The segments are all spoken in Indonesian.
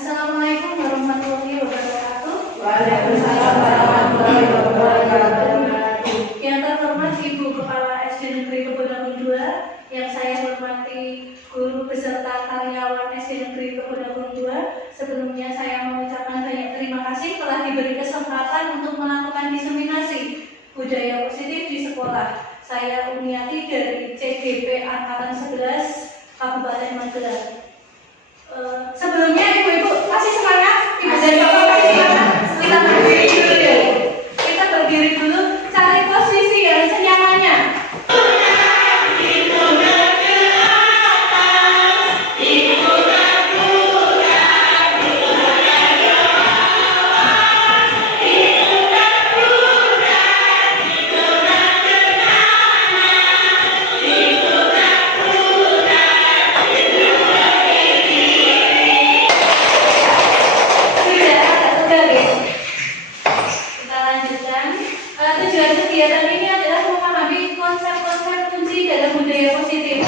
Assalamualaikum warahmatullahi wabarakatuh. Waalaikumsalam warahmatullahi wabarakatuh. Yang terhormat Ibu Kepala SD Negeri Kebondagung 2, yang saya hormati guru beserta karyawan SD Negeri Kebondagung 2. Sebelumnya saya mengucapkan banyak terima kasih telah diberi kesempatan untuk melakukan diseminasi budaya positif di sekolah. Saya Uniati dari CGP Angkatan 11 Kabupaten Magelang. Sebelumnya ibu-ibu masih semangat? Ibu dan bapak masih semangat? Kita berdiri dulu ya. Kita berdiri dulu, cari posisi yang senyamannya. Tujuan kegiatan ini adalah memahami konsep-konsep kunci dalam budaya positif,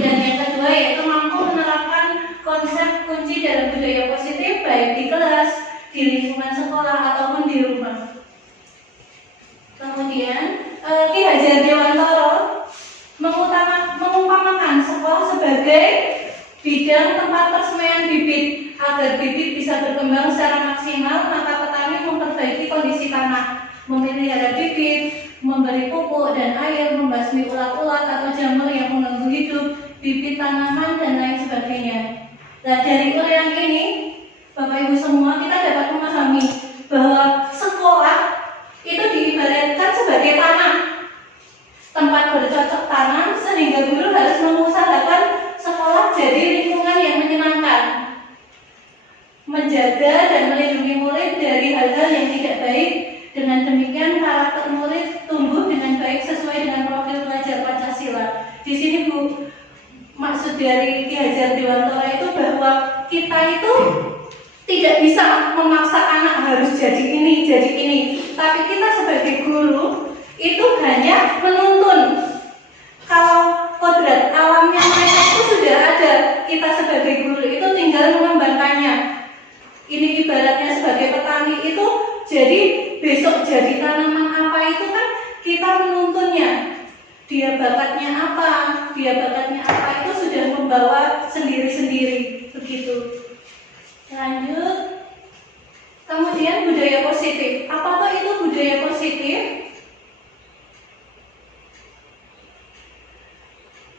dan yang kedua yaitu mampu menerapkan konsep kunci dalam budaya positif baik di kelas, di lingkungan sekolah ataupun di rumah. Kemudian Ki Hajar Dewantara mengumpamakan sekolah sebagai bidang tempat persemaian bibit. Agar bibit bisa berkembang secara maksimal, maka petani memperbaiki kondisi tanah, memelihara bibit, memberi pupuk dan air, membasmi ulat-ulat atau jamur yang mengganggu hidup bibit tanaman dan lain sebagainya. Nah, dari uraian ini, Bapak Ibu semua, kita dapat memahami bahwa sekolah itu diibaratkan sebagai tanah, tempat bercocok tanam, sehingga guru harus mengusahakan sekolah jadi lingkungan yang menyenangkan, menjaga dan melindungi murid dari hal-hal yang tidak baik. Dengan demikian karakter murid tumbuh dengan baik sesuai dengan profil pelajar Pancasila. Di sini Bu, maksud dari Ki Hajar Dewantara itu bahwa kita itu tidak bisa memaksa anak harus jadi ini, tapi kita sebagai guru itu hanya menuntun. Kalau kodrat alamnya mereka itu sudah ada, kita sebagai guru itu tinggal mengembangkannya. Ini ibaratnya sebagai petani itu, jadi besok jadi tanaman apa itu kan kita menuntunnya. Dia bakatnya apa itu sudah membawa sendiri-sendiri, begitu. Lanjut. Kemudian budaya positif. Apakah itu budaya positif?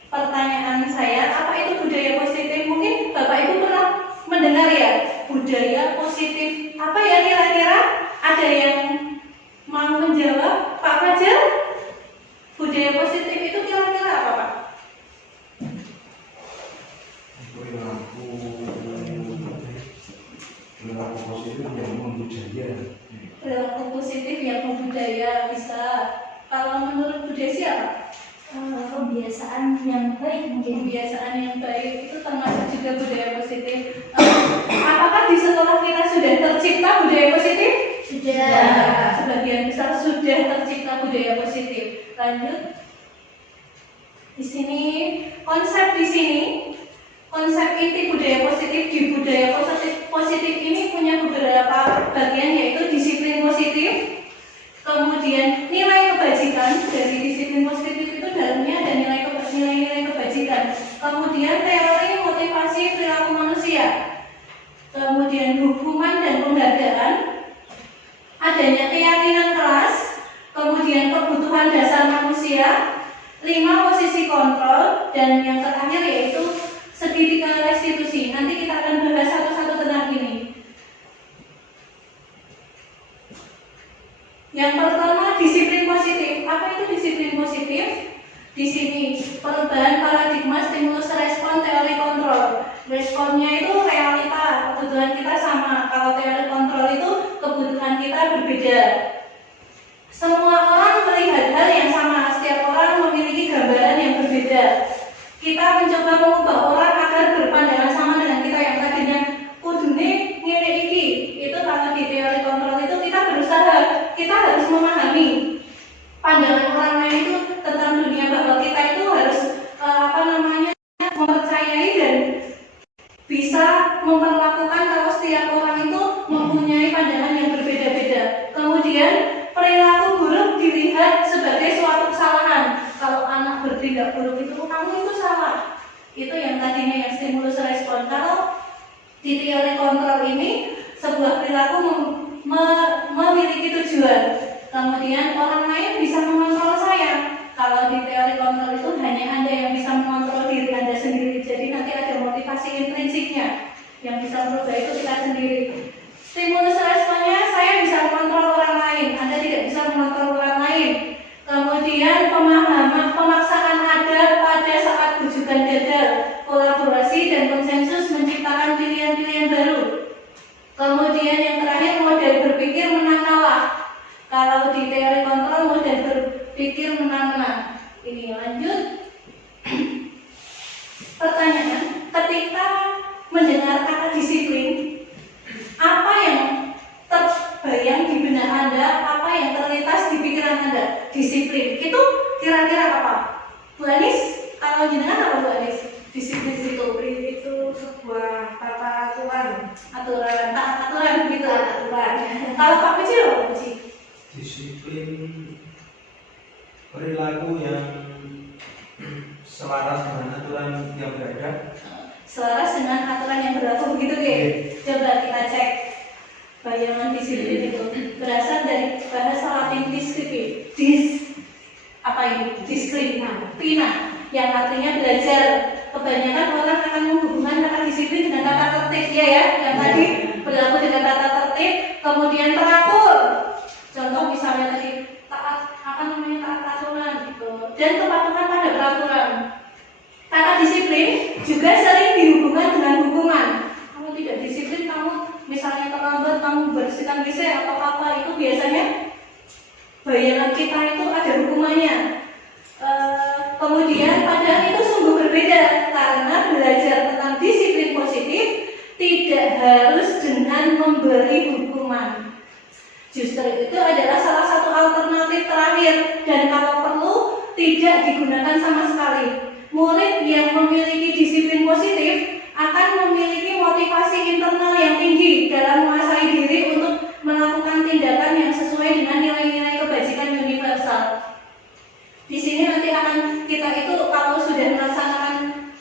Pertanyaan saya, apa itu budaya positif? Mungkin Bapak Ibu pernah mendengar ya, budaya positif. Apa ya kira-kira? Ada yang mau menjawab? Pak Fajar? Budaya positif itu kira-kira apa, Pak? Perilaku positif yang membudaya. Perilaku positif yang membudaya bisa. Kalau menurut Bu Desi apa? Kebiasaan yang baik mungkin. Kebiasaan yang baik itu termasuk juga budaya positif. Apakah di sekolah kita sudah tercipta budaya positif? Sudah. Ya, sebagian besar sudah tercipta budaya positif. Lanjut. Di sini konsep inti budaya positif. Di budaya positif ini punya beberapa bagian, yaitu disiplin positif, kemudian nilai kebajikan. Dari disiplin positif itu dalamnya ada nilai-nilai kebajikan. Kemudian teori motivasi perilaku manusia. Kemudian hukuman dan penghargaan. Adanya keyakinan kelas. Kemudian kebutuhan dasar manusia. 5 posisi kontrol. Dan yang terakhir yaitu segitiga restitusi. Nanti kita akan bahas satu-satu tentang ini. Yang pertama, disiplin positif. Apa itu disiplin positif? Di sini perubahan paradigma stimulus respon teori kontrol. Responnya itu realita, kebutuhan kita sama. Kalau teori kontrol itu kebutuhan kita berbeda. Semua orang melihat hal yang sama. Setiap orang memiliki gambaran yang berbeda. Kita mencoba mengubah orang agar berpandangan sama dengan kita yang tadinya kudune ngene iki. Itu kalau di teori kontrol itu kita berusaha, kita harus memahami pandangan orang lain itu tentang dunia, bahwa kita itu harus mempercayai dan bisa memperlakukan kalau setiap orang itu mempunyai pandangan yang berbeda-beda. Kemudian perilaku buruk dilihat sebagai suatu kesalahan. Kalau anak bertindak buruk itu kamu itu salah. Itu yang tadinya yang stimulus respon. Kalau di teori kontrol ini sebuah perilaku memiliki tujuan. Kemudian orang lain bisa mengontrol saya. Kalau di teori kontrol itu hanya Anda yang bisa mengontrol diri Anda sendiri. Jadi nanti ada motivasi intrinsiknya. Yang bisa merubah itu kita sendiri. Stimulus responnya saya bisa mengontrol orang lain, Anda tidak bisa mengontrol orang lain. Kemudian pemahaman, pemaksaan ada pada saat bujukan gagal, kolaborasi dan konsensus menciptakan pilihan-pilihan baru. Kemudian yang terakhir model berpikir menang kalah. Kalau di teori kontrol model berpikir menang-menang. Ini lanjut. Pertanyaan, ketika mendengar kata disiplin, apa yang terbayang di benak Anda, apa yang terlintas di pikiran Anda? Disiplin itu kira-kira apa? Bu Anis, kalau jenengan apa Bu Anis? Disiplin itu sebuah tata aturan. Aturan gitu. Aturan. Kalau Pak Puji loh, Pak Puji. Disiplin perilaku yang selaras dengan aturan yang berada. Selaras dengan aturan yang berlaku begitu deh. Coba kita cek bayangan disiplin itu berasal dari bahasa Latin disciplina. Apa ini? Disiplina yang artinya belajar. Kebanyakan orang akan menghubungkan kata disiplin dengan tata tertib, ya. Yang tadi berlaku dengan tata tertib, kemudian teratur. Contoh misalnya tadi taat aturan gitu, dan kepatuhan pada peraturan. Kata disiplin juga sering dihubungkan dengan hukuman. Kamu tidak disiplin, kamu misalnya terlambat, kamu bersihkan WC atau apa, itu biasanya bayangan kita itu ada hukumannya. Kemudian padahal itu sungguh berbeda, karena belajar tentang disiplin positif tidak harus dengan memberi hukuman. Justru itu adalah salah satu alternatif terakhir, dan kalau perlu tidak digunakan sama sekali. Murid yang memiliki disiplin positif akan memiliki motivasi internal yang tinggi dalam menguasai diri untuk melakukan tindakan yang sesuai dengan nilai-nilai kebajikan universal. Di sini nanti akan kita itu kalau sudah melaksanakan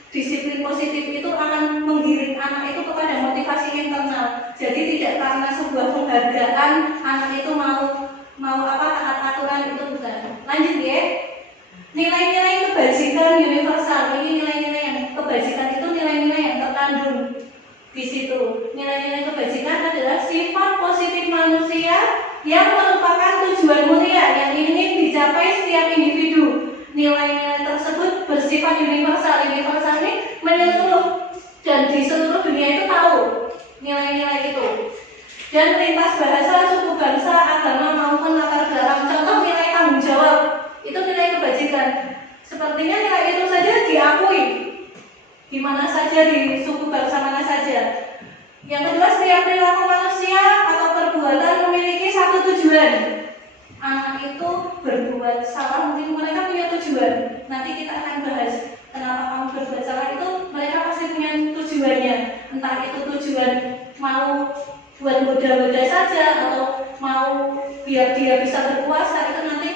disiplin positif itu akan menggiring anak itu kepada motivasi internal. Jadi tidak karena sebuah penghargaan anak itu mau taat aturan, itu bukan. Lanjut ya. Nilai-nilai kebajikan universal, ini nilai-nilai yang kebajikan itu nilai-nilai yang terkandung di situ. Nilai-nilai kebajikan adalah sifat positif manusia yang merupakan tujuan mulia yang ingin dicapai setiap individu. Nilai-nilai tersebut bersifat universal. Universal ini menyeluruh dan di seluruh dunia itu tahu nilai-nilai itu. Dan lintas bahasa, suku bangsa, agama maupun latar belakang. Contoh nilai tanggung jawab. Itu nilai kebajikan. Sepertinya nilai itu saja diakui di mana saja, di suku bangsa mana saja. Yang kedua, setiap perilaku manusia atau perbuatan memiliki satu tujuan. Anak itu berbuat salah, mungkin mereka punya tujuan. Nanti kita akan bahas kenapa kamu berbuat salah itu, mereka pasti punya tujuannya. Entah itu tujuan mau buat goda-goda saja atau mau biar dia bisa berkuasa, itu nanti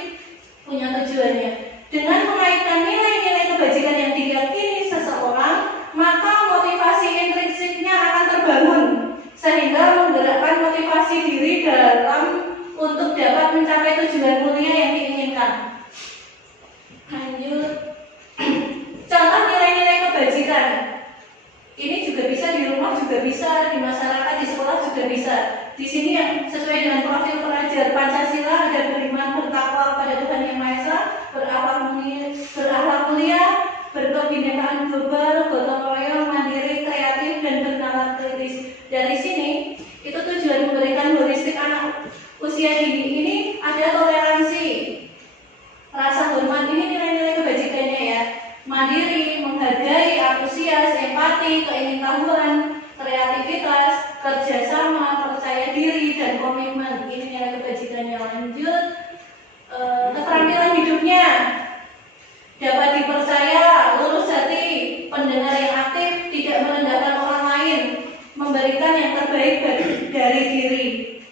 punya tujuannya. Dengan mengaitkan nilai-nilai kebajikan yang diyakini seseorang, maka motivasi intrinsiknya akan terbangun sehingga menggerakkan motivasi diri dalam untuk dapat mencapai tujuan mulia yang diinginkan. Lanjut. Contoh nilai-nilai kebajikan. Ini juga bisa di rumah, juga bisa di masyarakat, di sekolah juga bisa. Di sini yang sesuai dengan profil pelajar Pancasila ada beriman, bertakwa pada Tuhan Yang Maha Esa, berakhlak mulia, berkebinekaan global, gotong royong, mandiri, kreatif, dan bernalar kritis. Dari sini itu tujuan memberikan holistik anak usia dini ini ada toleransi, rasa hormat, ini nilai-nilai kebajikannya ya. Mandiri, menghargai, antusias, empati, keingintahuan, kreativitas, kerjasama, percaya diri, dan komitmen. Ini nilai kebajikannya. Lanjut, keterampilan hidupnya memberikan yang terbaik dari diri.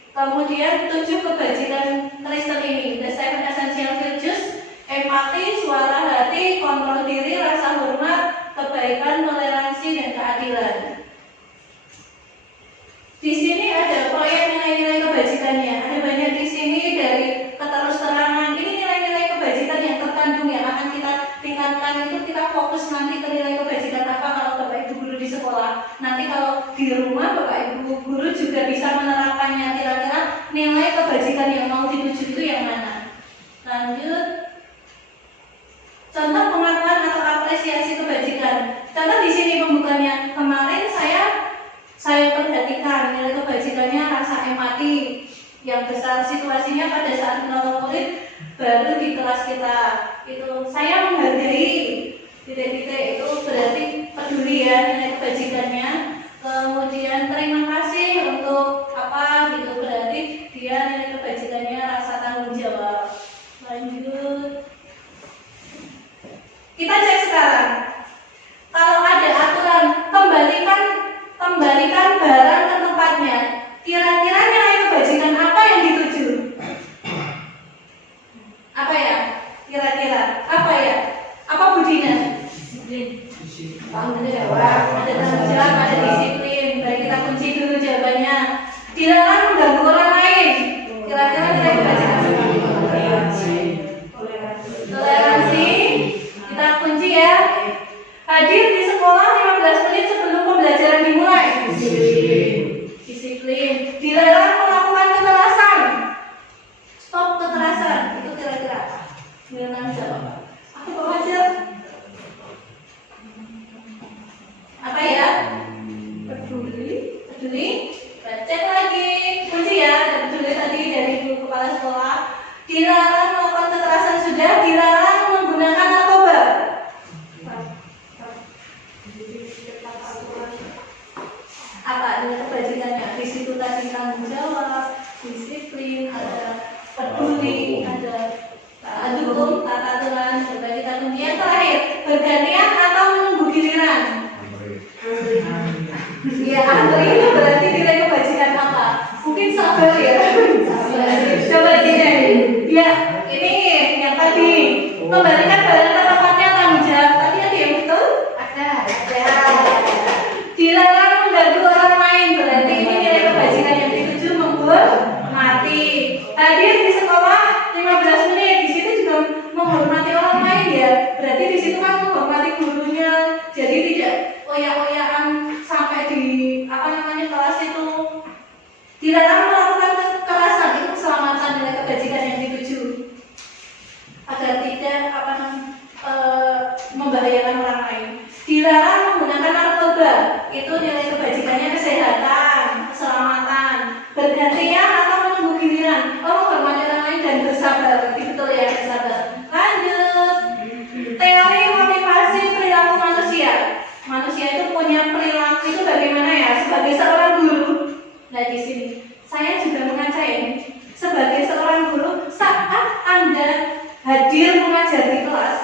Kemudian 7 kebajikan Kristen ini, the 7 essential virtues: empati, suara hati, kontrol diri, rasa hormat, kebaikan, toleransi, dan keadilan. Di sini ada proyek nilai-nilai kebajikannya. Ada banyak di sini dari keterus-terangan. Ini nilai-nilai kebajikan yang terkandung yang akan kita tingkatkan. Itu kita fokus nanti ke nilai kebajikan apa kalau Bapak Ibu guru di sekolah. Nanti kalau di rumah Bapak Ibu guru juga bisa menerapkannya. Kira-kira nilai kebajikan yang mau dituju itu yang mana? Lanjut. Contoh pengakuan atau apresiasi kebajikan. Contoh di sini pembukanya. Kemarin saya perhatikan nilai kebajikannya rasa empati yang besar. Situasinya pada saat menolong murid baru di kelas kita, itu saya menghargai titik-titik, itu berarti peduli ya nilai kebajikannya. Kemudian terima kasih untuk apa gitu, berarti dia nilai kebajikannya rasa tanggung jawab. Lanjut, kita cek sekarang. Kalau ada aturan kembalikan barang ke tempatnya, kira-kira nilai kebajikan apa yang dituju? Apa ya? Kira-kira apa ya? Apa budinya? Disiplin. Tanggung jawab. Ada tanggung jawab, ada disiplin. Baik, kita kunci dulu jawabannya. Dilarang mengganggu orang lain. Kira-kira nilai kebajikan apa? Toleransi. Kita kunci ya. Hadir di sekolah 15 menit sebelum pembelajaran dimulai. Disiplin. Dilarang melakukan kekerasan. Stop kekerasan. Itu kira-kira apa? Dilarang siapa? Aku bawa aja. Apa ya? Peduli. Cek lagi. Kunci ya. Peduli tadi dari guru kepala sekolah. Dilarang melakukan kekerasan sudah. Dilarang menggunakan narkoba. Apa nilai kebajikannya? Di situ tadi tanggung jawab, disiplin, ada peduli, ada hukum, tata aturan. Coba kita kemudian terakhir, bergantian atau menunggu giliran. Ya, antri itu berarti nilai kebajikan apa? Mungkin sabar ya. Coba kita ya, ini yang tadi kembalikan barang ke tempatnya, tanggung jawab. Tadi ada yang betul? Ada. Dilarang mengganggu orang lain, berarti ini nilai kebajikan yang dituju menghormati. Hadir di sekolah 15 menit, di situ juga menghormati orang lain ya. Berarti di situ kan menghormati gurunya. Jadi tidak oyak-oyakan sampai di kelas itu. Dilarang melakukan kekerasan, itu keselamatan nilai kebajikan yang dituju. Agar tidak membahayakan orang lain. Dilarang menggunakan narkoba, itu nilai kebajikannya kesehatan, keselamatan. Bergantian atau menunggu giliran, menghormati orang lain dan bersabar. Itu betul ya, bersabar. Lanjut, teori motivasi perilaku manusia. Manusia itu punya perilaku itu bagaimana ya? Sebagai seorang guru, nah di sini saya juga mengajar ini. Sebagai seorang guru, saat Anda hadir mengajar di kelas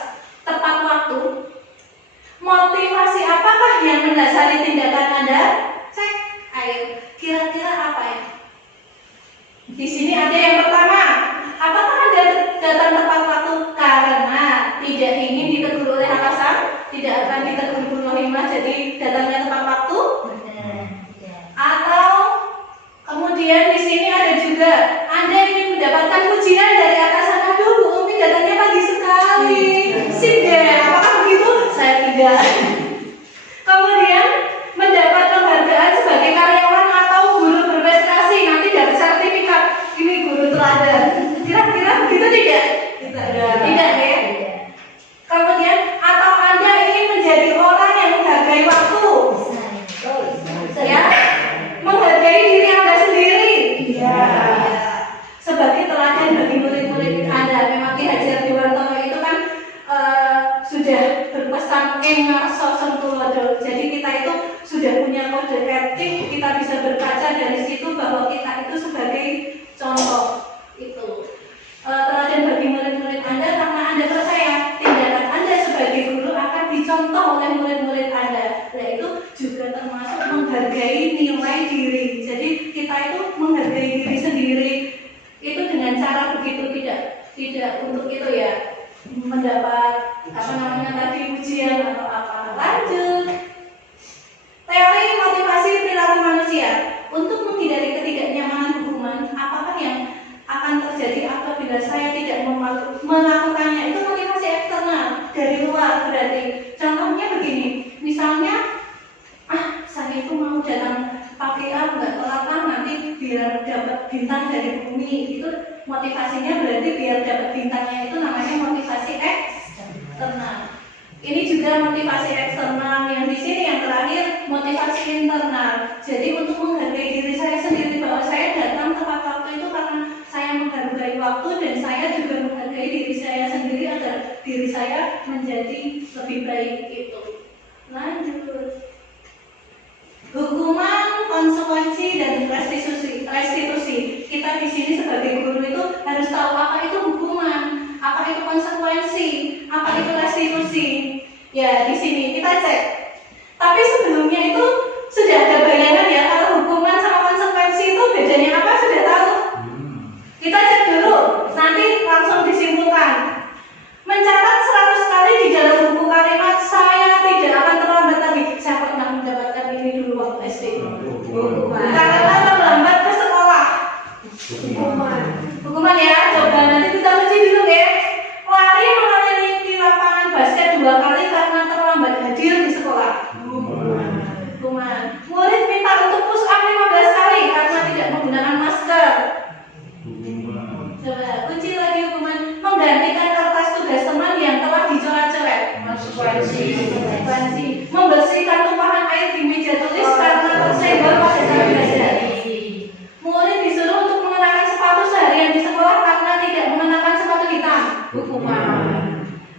tepat waktu, motivasi apakah yang mendasari tindakan Anda? Cek, ayo, kira-kira apa ya? Di sini ada yang pertama, apakah Anda datang tepat waktu karena tidak ingin ditegur oleh atasan, tidak akan ditegur guru hima, jadi datangnya tepat waktu? Atau kemudian di sini ada juga Anda ingin mendapatkan pujian dari atasan, aduh Bu Umi datangnya pagi sekali, sip deh, apakah begitu? Saya tidak. Kemudian mendapat penghargaan sebagai karyawan atau guru berprestasi, nanti dapat sertifikat ini guru teladan. Kira-kira begitu tidak? Tidak ya. Kemudian atau Anda ingin menjadi orang yang menghargai waktu, ya, menghargai diri Anda sendiri, ya, sebagai teladan bagi murid-murid Anda. Memang Ki Haji Ardiwartono itu kan sudah berpesan ngarso tulodo. Jadi kita itu sudah punya kode etik, kita bisa berkaca dari situ bahwa kita itu sebagai contoh itu teladan bagi murid-murid Anda, karena Anda percaya tindakan Anda sebagai guru akan dicontoh oleh murid-murid Anda. Nah itu juga termasuk menghargai nilai bintang dari bumi. Itu motivasinya berarti biar dapat bintangnya itu namanya motivasi eksternal. Ini juga motivasi eksternal. Yang di sini yang terakhir motivasi internal. Jadi untuk menghargai diri saya sendiri bahwa saya datang tepat waktu itu karena saya menghargai waktu dan saya juga menghargai diri saya sendiri agar diri saya menjadi lebih baik itu. Lanjut. Hukuman, konsekuensi, dan restitusi. Kita di sini sebagai guru itu harus tahu apa itu hukuman, apa itu konsekuensi, apa itu restitusi. Ya, di sini kita cek. Tapi sebelumnya itu sudah ada bayangan ya kalau hukuman sama konsekuensi itu bedanya apa, sudah tahu? Kita cek dulu, nanti langsung disimpulkan. Mencatat 100 kali di dalam buku kalimat saya tidak akan terlambat lagi. Saya pernah mendapatkan ini dulu waktu SD. Karena terlambat ke sekolah. Hukuman ya, coba nanti kita uji dulu ya. Lari mengelilingi lapangan basket 2 kali karena terlambat hadir di sekolah. Hukuman. Murid minta untuk push up 15 kali karena tidak menggunakan masker. Coba uji lagi hukuman. Menggantikan kertas tugas teman yang telah dicoret-coret. Konsekuensi. Membersihkan tumpahan air di meja tulis karena tersenggol pada saat belajar. Murid disuruh untuk mengenakan sepatu seharian di sekolah karena tidak mengenakan sepatu hitam. Hukuman.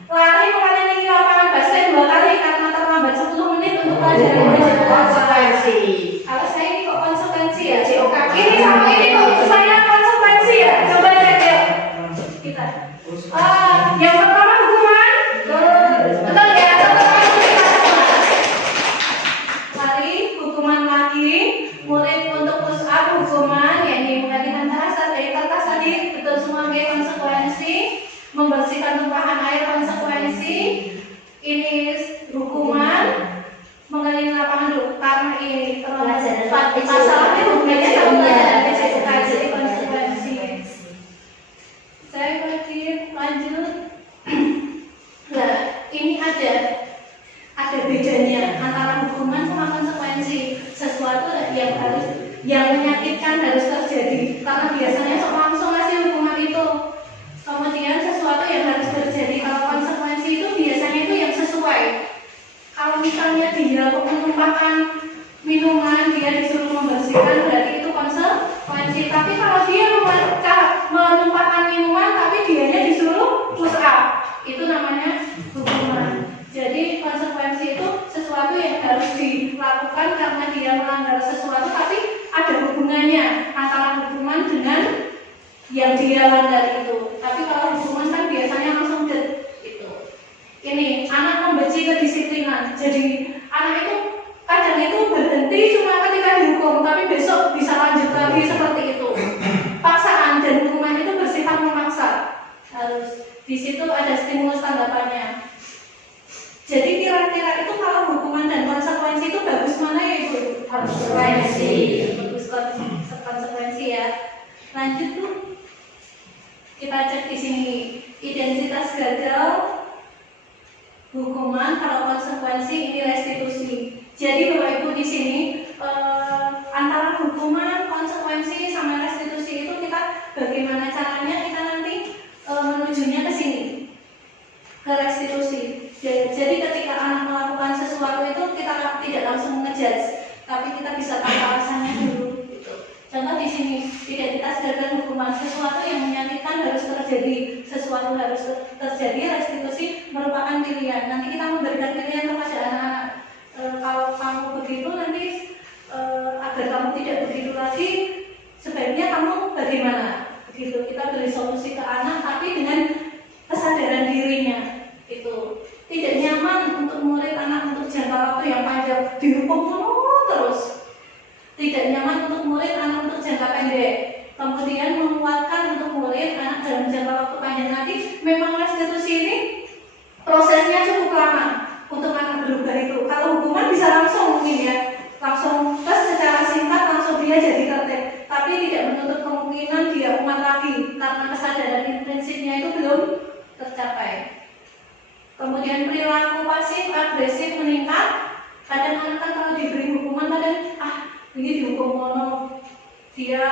Lari mengelilingi lapangan basket 2 kali karena terlambat 10 menit untuk pelajaran belajar. Konsekuensi. Kalau saya ini kok konsekuensi ya? Ini sama ini kok saya konsekuensi ya? Coba cek ya. Kita. Yang pertama hukuman. Betul ya? Lari, hukuman lagi. Murid untuk push up hukuman, yakni menggantikan kertas dari kertas tadi. Betul semua ya, konsekuensi. Membersihkan tumpahan air, konsekuensi. Ini hukuman. Mengelilingi lapangan dulu karena ini masalahnya hukumannya sama jadi konsekuensi. Saya lanjut. Nah, ini ada bedanya antara hukuman sama konsekuensi. Sesuatu yang menyakitkan harus terjadi karena biasanya langsung ngasih hukuman itu. Kemudian sesuatu yang harus terjadi. Kalau konsekuensi itu biasanya itu yang sesuai. Kalau misalnya dia menumpahkan minuman, dia disuruh membersihkan, berarti itu konsekuensi. Tapi kalau dia menumpahkan minuman, tapi dianya disuruh push up, itu namanya hukuman. Jadi konsekuensi itu sesuatu yang harus dilakukan karena dia melanggar sesuatu, tapi ada hubungannya antara hukuman dengan yang dia langgar itu. Tapi kalau hukuman kan biasanya langsung itu. Ini anak membenci kedisiplinan. Jadi anak itu kadang itu berhenti cuma ketika dihukum, tapi besok bisa lanjut lagi seperti itu. Paksaan dan hukuman itu bersifat memaksa. Harus di situ ada stimulus tanggapannya. Jadi kira-kira itu kalau hukuman dan konsekuensi itu bagus mana ya Ibu? Konsekuensi. Bagus konsekuensi ya. Lanjut tuh. Kita cek di sini identitas gagal, hukuman, kalau konsekuensi ini restitusi. Jadi Bapak Ibu di sini antara hukuman, konsekuensi sama restitusi itu kita bagaimana caranya kita nanti menujunya ke sini, ke restitusi. Jadi ketika anak melakukan sesuatu itu kita tidak langsung ngejudge, tapi kita bisa tahu alasannya dulu. Gitu. Contoh di sini identitas gagal hukuman, sesuatu yang menyakitkan harus terjadi, sesuatu harus terjadi, restitusi merupakan pilihan. Nanti kita memberikan pilihan kepada anak-anak. Kalau kamu begitu nanti agar kamu tidak begitu lagi, sebaiknya kamu bagaimana? Begitu kita beri solusi ke anak, tapi dengan kesadaran dirinya. Itu tidak nyaman untuk murid anak untuk jangka waktu yang panjang dihukum terus. Tidak nyaman untuk murid anak untuk jangka pendek. Kemudian menguatkan untuk murid anak dalam jangka waktu panjang. Nanti memang restitusi ini prosesnya cukup lama untuk anak berubah itu. Kalau hukuman bisa langsung mungkin ya, langsung terus secara singkat langsung dia jadi tertib. Tapi tidak menutup kemungkinan dia umat lagi karena kesadaran prinsipnya itu belum tercapai. Kemudian perilaku pasif agresif meningkat. Kadang anak kan kalau diberi hukuman kadang ini dihukum mono, dia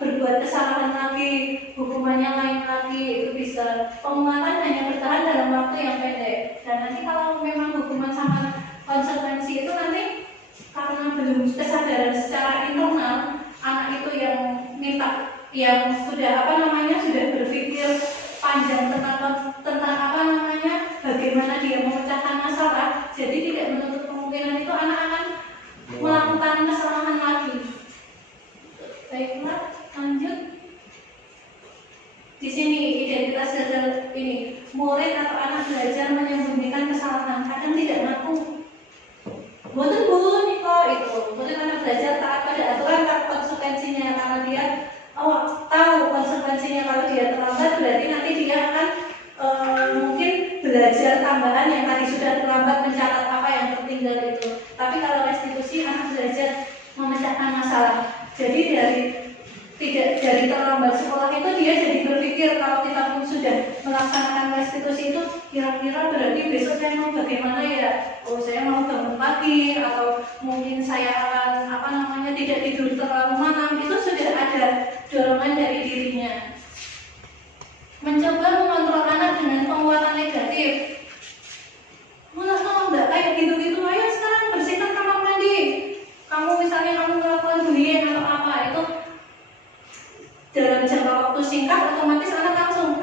berbuat kesalahan lagi, hukumannya lain lagi, itu bisa. Penguatan hanya bertahan dalam waktu yang pendek. Dan nanti kalau memang hukuman sama konsekuensi itu nanti karena belum kesadaran secara internal, anak itu yang minta, yang sudah sudah berpikir panjang tentang bagaimana dia memecahkan masalah, jadi tidak menutup kemungkinan itu anak akan melakukan kesalahan lagi. Baiklah, lanjut. Di sini identitas dasar ini, murid atau anak belajar menyembunyikan kesalahan, kadang tidak ngaku. Boten bu, Niko itu, murid anak belajar taat pada aturan konsekuensinya, karena dia tahu konsekuensinya. Kalau dia terlambat berarti nanti dia akan mungkin belajar tambahan yang tadi sudah terlambat mencatat apa yang tertinggal itu. Tapi kalau restitusi, anak belajar memecahkan masalah. Jadi dari terlambat sekolah itu dia jadi berpikir kalau kita pun sudah melaksanakan restitusi itu kira-kira berarti besok saya mau bagaimana ya? Oh, saya mau bangun pagi, atau mungkin saya akan tidak tidur terlalu malam. Itu sudah ada dorongan dari dirinya. Mencoba mengontrol anak dengan penguatan negatif. Kalau enggak kayak gitu-gitu, ayo sekarang bersihkan kamar mandi. Kamu misalnya melakukan bullying atau apa, itu dalam jangka waktu singkat otomatis anak langsung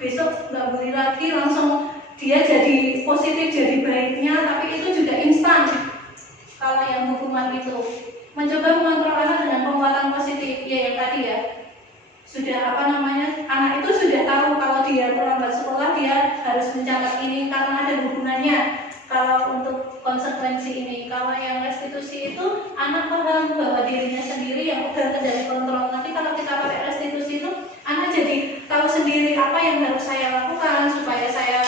besok nggak bully lagi, langsung dia jadi positif, jadi baiknya. Tapi itu juga instan kalau yang hukuman itu. Mencoba mengontrol anak dengan penguatan positif, ya yang tadi ya, sudah anak itu sudah tahu kalau dia terlambat sekolah dia harus mencatat ini karena ada hubungannya. Kalau untuk konsekuensi ini, kalau yang restitusi itu anak paham bahwa dirinya sendiri yang udah terjadi kontrol. Nanti kalau kita pakai restitusi itu, anak jadi tahu sendiri apa yang harus saya lakukan supaya saya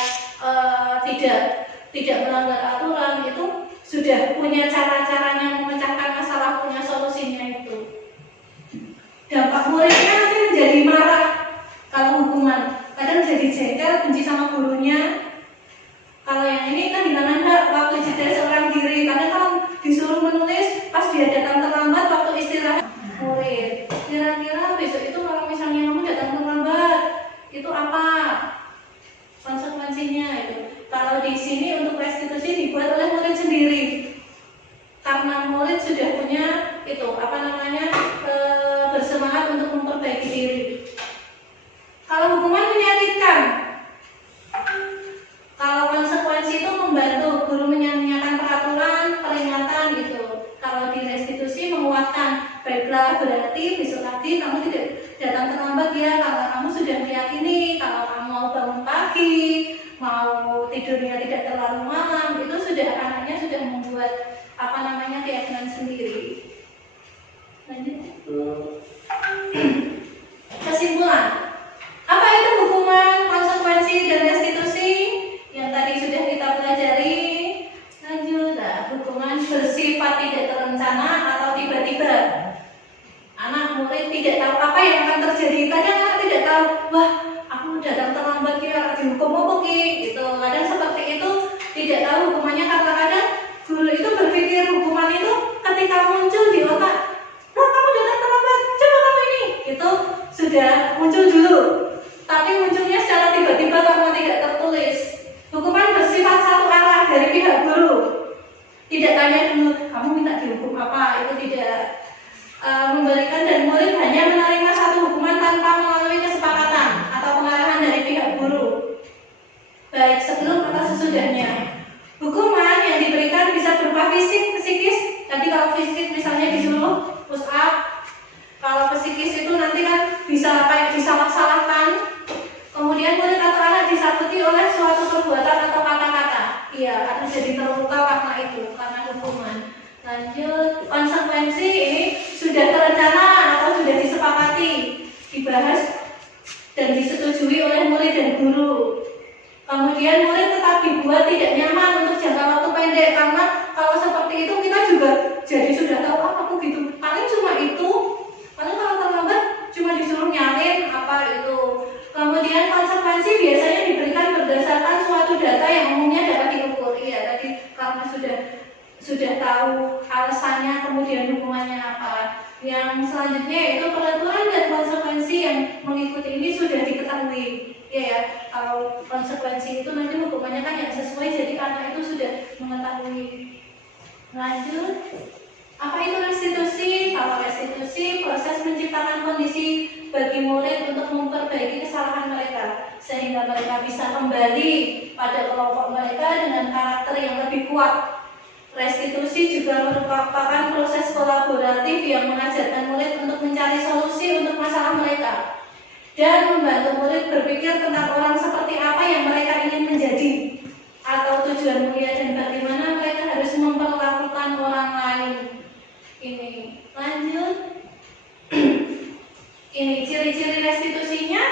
tidak melanggar aturan. Itu sudah punya cara-caranya memecahkan masalah, punya solusinya itu. Dampak muridnya nanti menjadi marah kalau hukuman, kadang jadi jengkel, benci sama gurunya. Kalau yang ini kan gimana enggak, waktu jeda seorang diri, kadang kalau disuruh menulis pas dia datang terlambat waktu istirahat murid, kira-kira besok itu kalau misalnya kamu datang terlambat itu apa konsekuensinya itu. Kalau di sini untuk restitusi dibuat oleh murid sendiri, karena murid sudah punya itu bersemangat untuk memperbaiki diri. Kalau hukuman menyakitkan, kalau konsekuensi itu membantu guru menyamakan peraturan, peringatan gitu. Kalau di restitusi menguatkan, baiklah berarti besok lagi kamu tidak datang terlambat ya, karena kamu sudah meyakini kalau kamu mau bangun pagi, mau tidurnya tidak terlalu malam. Itu sudah anaknya sudah membuat keyakinan sendiri. Lanjut. Kesimpulan, apa itu hukuman, konsekuensi, dan restitusi yang tadi sudah kita pelajari? Lanjut, hukuman bersifat tidak terencana atau tiba-tiba. Anak murid tidak tahu apa yang akan terjadi. Kadang anak tidak tahu, wah aku datang terlambat ya, dihukum apa gitu. Kadang seperti itu, tidak tahu hukumannya, karena kadang guru itu berpikir hukuman itu ketika muncul di otak. Nah, kamu datang terlambat, coba kamu ini. Itu sudah muncul dulu. Tapi munculnya secara tiba-tiba karena tidak tertulis. Hukuman bersifat satu arah dari pihak guru. Tidak tanya dulu, kamu minta dihukum apa, itu tidak. Memberikan dan murid hanya menerima satu hukuman tanpa melalui kesepakatan atau pengarahan dari pihak guru, baik sebelum atau sesudahnya. Hukuman yang diberikan bisa berupa fisik, psikis. Tadi kalau fisik misalnya disuruh push up, kalau psikis itu nanti kan bisa salah-salahkan. Kemudian murid atau anak disakuti oleh suatu perbuatan atau kata-kata. Iya, akan jadi terluka karena itu, karena hukuman. Lanjut, konsekuensi ini sudah terencana atau sudah disepakati, dibahas dan disetujui oleh murid dan guru. Kemudian murid tetap dibuat tidak nyaman untuk jangka waktu pendek, karena kalau seperti itu kita juga jadi sudah tahu aku gitu. Paling cuma itu, paling kalau terlambat cuma disuruh nyalin apa itu. Kemudian konsekuensi biasanya diberikan berdasarkan suatu data yang umumnya dapat diukur. Iya, tadi karena sudah tahu alasannya, kemudian hukumannya apa. Yang selanjutnya yaitu peraturan dan konsekuensi yang mengikuti ini sudah diketahui. Ya, kalau konsekuensi itu nanti hukumannya kan yang sesuai, jadi anak itu sudah mengetahui. Lanjut, apa itu restitusi? Kalau restitusi, proses menciptakan kondisi bagi murid untuk memperbaiki kesalahan mereka sehingga mereka bisa kembali pada kelompok mereka dengan karakter yang lebih kuat. Restitusi juga merupakan proses kolaboratif yang mengajarkan murid untuk mencari solusi untuk masalah mereka dan membantu murid berpikir tentang orang seperti apa yang mereka ingin menjadi atau tujuan mulia dan bagaimana mereka harus memperlakukan orang lain. Ini lanjut. Ini ciri-ciri restitusinya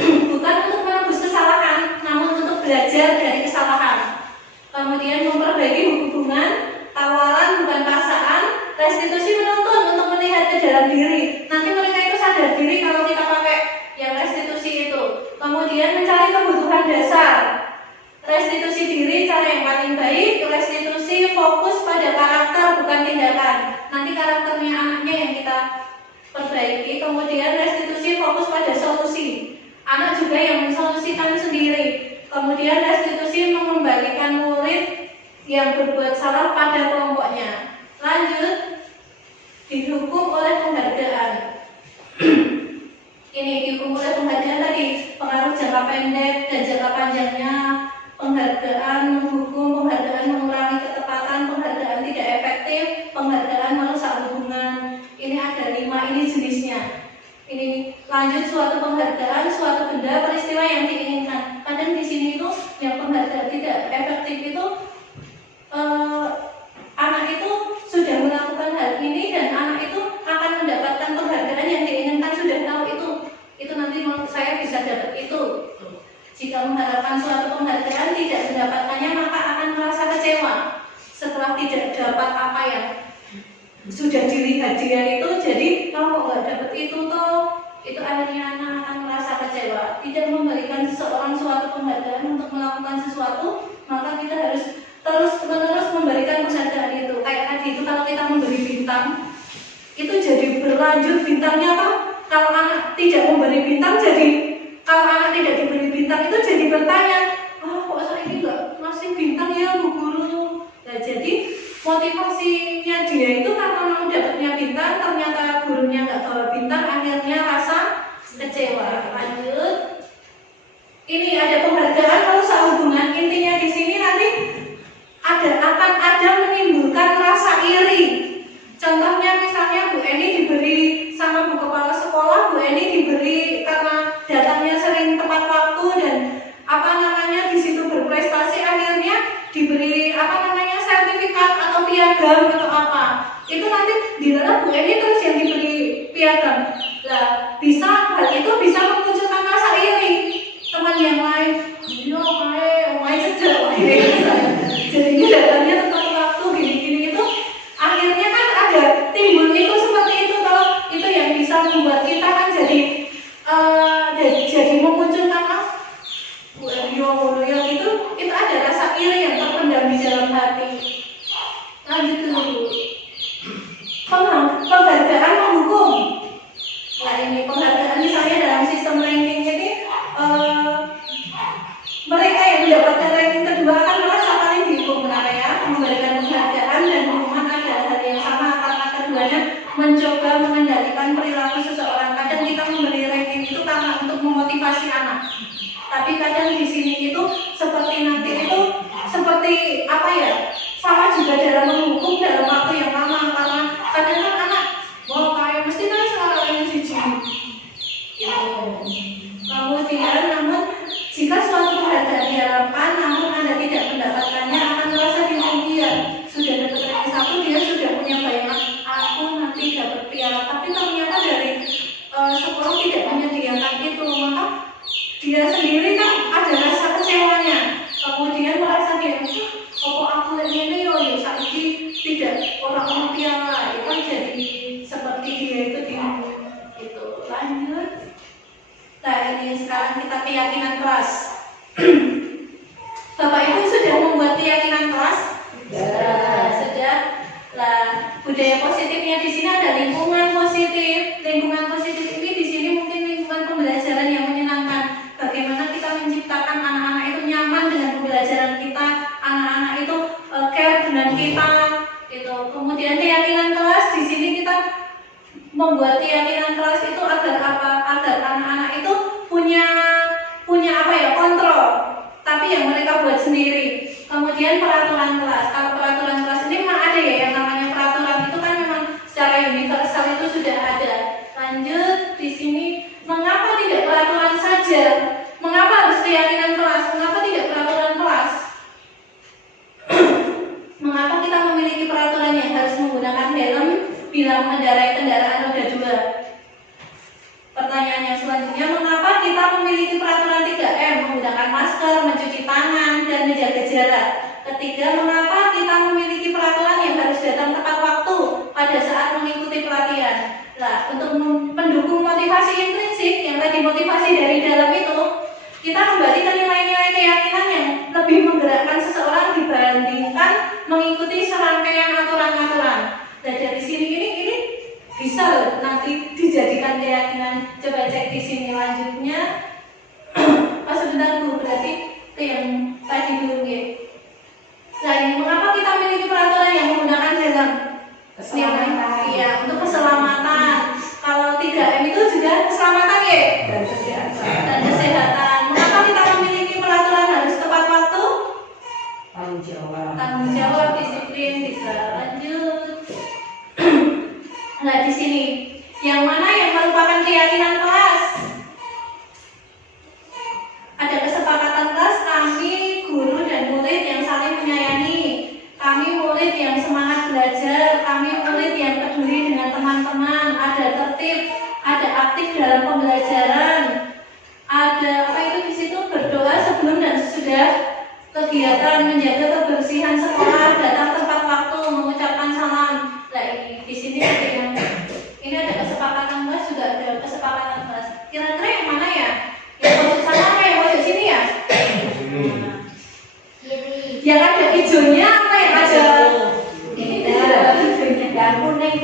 bukan untuk menebus kesalahan, namun untuk belajar dari kesalahan. Kemudian memperbaiki hubungan, tawaran bukan paksaan. Restitusi menuntun untuk melihat ke dalam diri. Nanti mereka itu sadar diri kalau kita pakai yang restitusi itu. Kemudian mencari kebutuhan dasar. Restitusi diri cara yang paling baik. Restitusi fokus pada karakter bukan tindakan. Nanti karakternya anaknya yang kita perbaiki. Kemudian restitusi fokus pada solusi. Anak juga yang mensolusikan sendiri. Kemudian restitusi mengembalikan murid yang berbuat salah pada kelompoknya. Lanjut, dihukum oleh penghargaan. Ini dihukum oleh penghargaan tadi, pengaruh jangka pendek dan jangka panjangnya. Penghargaan menghukum, penghargaan mengurangi ketepatan, penghargaan tidak efektif, penghargaan merusak hubungan. Ini ada 5 ini jenisnya. Ini lanjut, suatu penghargaan, suatu benda, peristiwa yang diinginkan. Kadang di sini itu yang penghargaan tidak efektif itu anak itu sudah melakukan hal ini dan anak itu akan mendapatkan penghargaan yang diinginkan, sudah tahu itu nanti saya bisa dapat itu. Jika mengharapkan suatu penghargaan tidak mendapatkannya, maka akan merasa kecewa setelah tidak dapat apa yang sudah dilihat dia itu. Jadi kalau nggak dapat itu toh, itu akhirnya anak akan merasa kecewa. Tidak memberikan seseorang suatu penghargaan untuk melakukan sesuatu, maka kita harus terus-menerus memberikan penghargaan itu. Kayak tadi itu kalau kita memberi bintang, itu jadi berlanjut bintangnya toh. Kalau anak tidak memberi bintang, jadi kalau anak tidak diberi bintang itu jadi bertanya, kok saya ini nggak masih bintang ya Bu Guru. Nah, jadi motivasinya dia itu karena mau dapatnya bintang, ternyata gurunya nggak bawa bintang, akhirnya rasa kecewa. Lanjut, ini ada penghargaan merusak hubungan. Intinya di sini nanti akan ada menimbulkan rasa iri. Contohnya misalnya Bu Eni diberi sama Bu Kepala Sekolah, Bu Eni diberi karena datangnya sering tepat waktu dan di situ berprestasi, akhirnya diberi sertifikat atau piagam atau apa. Itu nanti di dalam Bu Eni terus yang diberi piagam. Nah, hal itu bisa memunculkan rasa iri. Teman yang lain, jadi datangnya tepat waktu gini-gini itu, akhirnya kan ada timbul itu seperti itu. Kalau itu yang bisa membuat kita kan jadi memunculkan itu ada rasa iri yang terpendam di dalam hati. Lanjut dulu, penghargaan menghukum. Nah, ini penghargaan misalnya dalam sistem ranking ini mereka yang mendapatkan ranking kedua akan merasa paling dihukum. Ya, memberikan penghargaan dan hukuman adalah hal yang sama karena keduanya mencoba mengendalikan perilaku seseorang. Kadang kita memberi ranking itu karena untuk memotivasi anak, tapi kadang di sini itu seperti sama juga dalam menghukum dalam waktu yang lama, karena kadang kan anak kayak mesti kan sekarang yang siji. Kemudian namun jika suatu penghargaan diharapkan namun Anda tidak mendapatkannya, akan merasa dihukum. Dia sudah dapat ranking 1, dia sudah punya bayangan aku nanti dapat piala, tapi ternyata dari sekolah tidak menyediakan itu, maka dia sendiri kan ada rasa kecewanya. Kemudian merasa dia aku ini saiki tidak orang piala, itu kan jadi seperti dia itu gitu. Lanjut. Nah, ini sekarang kita keyakinan kelas. Bapak Ibu sudah membuat keyakinan kelas? Sudah. Nah, budaya positifnya di sini ada lingkungan positif. Lingkungan positif ini di sini mungkin lingkungan pembelajaran yang menyenangkan. Bagaimana kita menciptakan anak-anak itu nyaman dengan pembelajaran kita, anak-anak itu care dengan kita. Itu. Kemudian keyakinan kelas di sini kita membuat keyakinan kelas itu agar apa? Agar anak-anak itu punya apa ya, kontrol, tapi yang mereka buat sendiri. Kemudian peraturan kelas. Kalau peraturan kelas ini memang ada ya, yang namanya peraturan itu kan memang secara universal itu sudah ada. Lanjut di sini, mengapa tidak peraturan saja? Mengapa harus keyakinan kelas? Mengapa tidak peraturan kelas? Mengapa kita memiliki peraturan yang harus menggunakan helm bila mengendarai kendaraan roda 2? Pertanyaannya selanjutnya, mengapa kita memiliki peraturan 3M, menggunakan masker, mencuci tangan, dan menjaga jarak? Ketiga, mengapa kita memiliki peraturan yang harus datang tepat waktu pada saat mengikuti pelatihan? Nah, untuk pendukung motivasi intrinsik, yang tadi motivasi dari dalam itu, kita kembali ke nilai-nilai keyakinan yang lebih menggerakkan seseorang dibandingkan mengikuti serangkaian aturan-aturan. Nah, dari sini ini bisa loh nanti dijadikan keyakinan. Coba cek di sini lanjutnya. Oh sebentar Bu, berarti itu yang tadi dulu ya. Nah ini mengapa kita memiliki peraturan yang menggunakan helm? Keselamatan. Iya, untuk keselamatan. Kalau 3M itu juga keselamatan ya. Dan kesehatan. Dan kesehatan. Mengapa kita memiliki peraturan harus tepat waktu? Tanggung jawab. Tanggung jawab, disiplin, bisa lanjut. Nah di sini, yang mana yang merupakan keyakinan kelas? Ada kesepakatan kelas, kami guru dan murid yang saling menyayangi, kami murid yang semangat belajar, kami murid yang peduli dengan teman-teman, ada tertib, ada aktif dalam pembelajaran, ada apa itu di situ berdoa sebelum dan sesudah kegiatan, menjaga kebersihan sekolah, datang tepat waktu, mengucapkan salam. Nah di sini ada yang ini ada kesepakatan kelas, juga ada kesepakatan kelas. Kira-kira yang mana ya? Yang pojok sana apa yang pojok sini ya? Yang ada hijaunya apa yang ada? Yang kuning.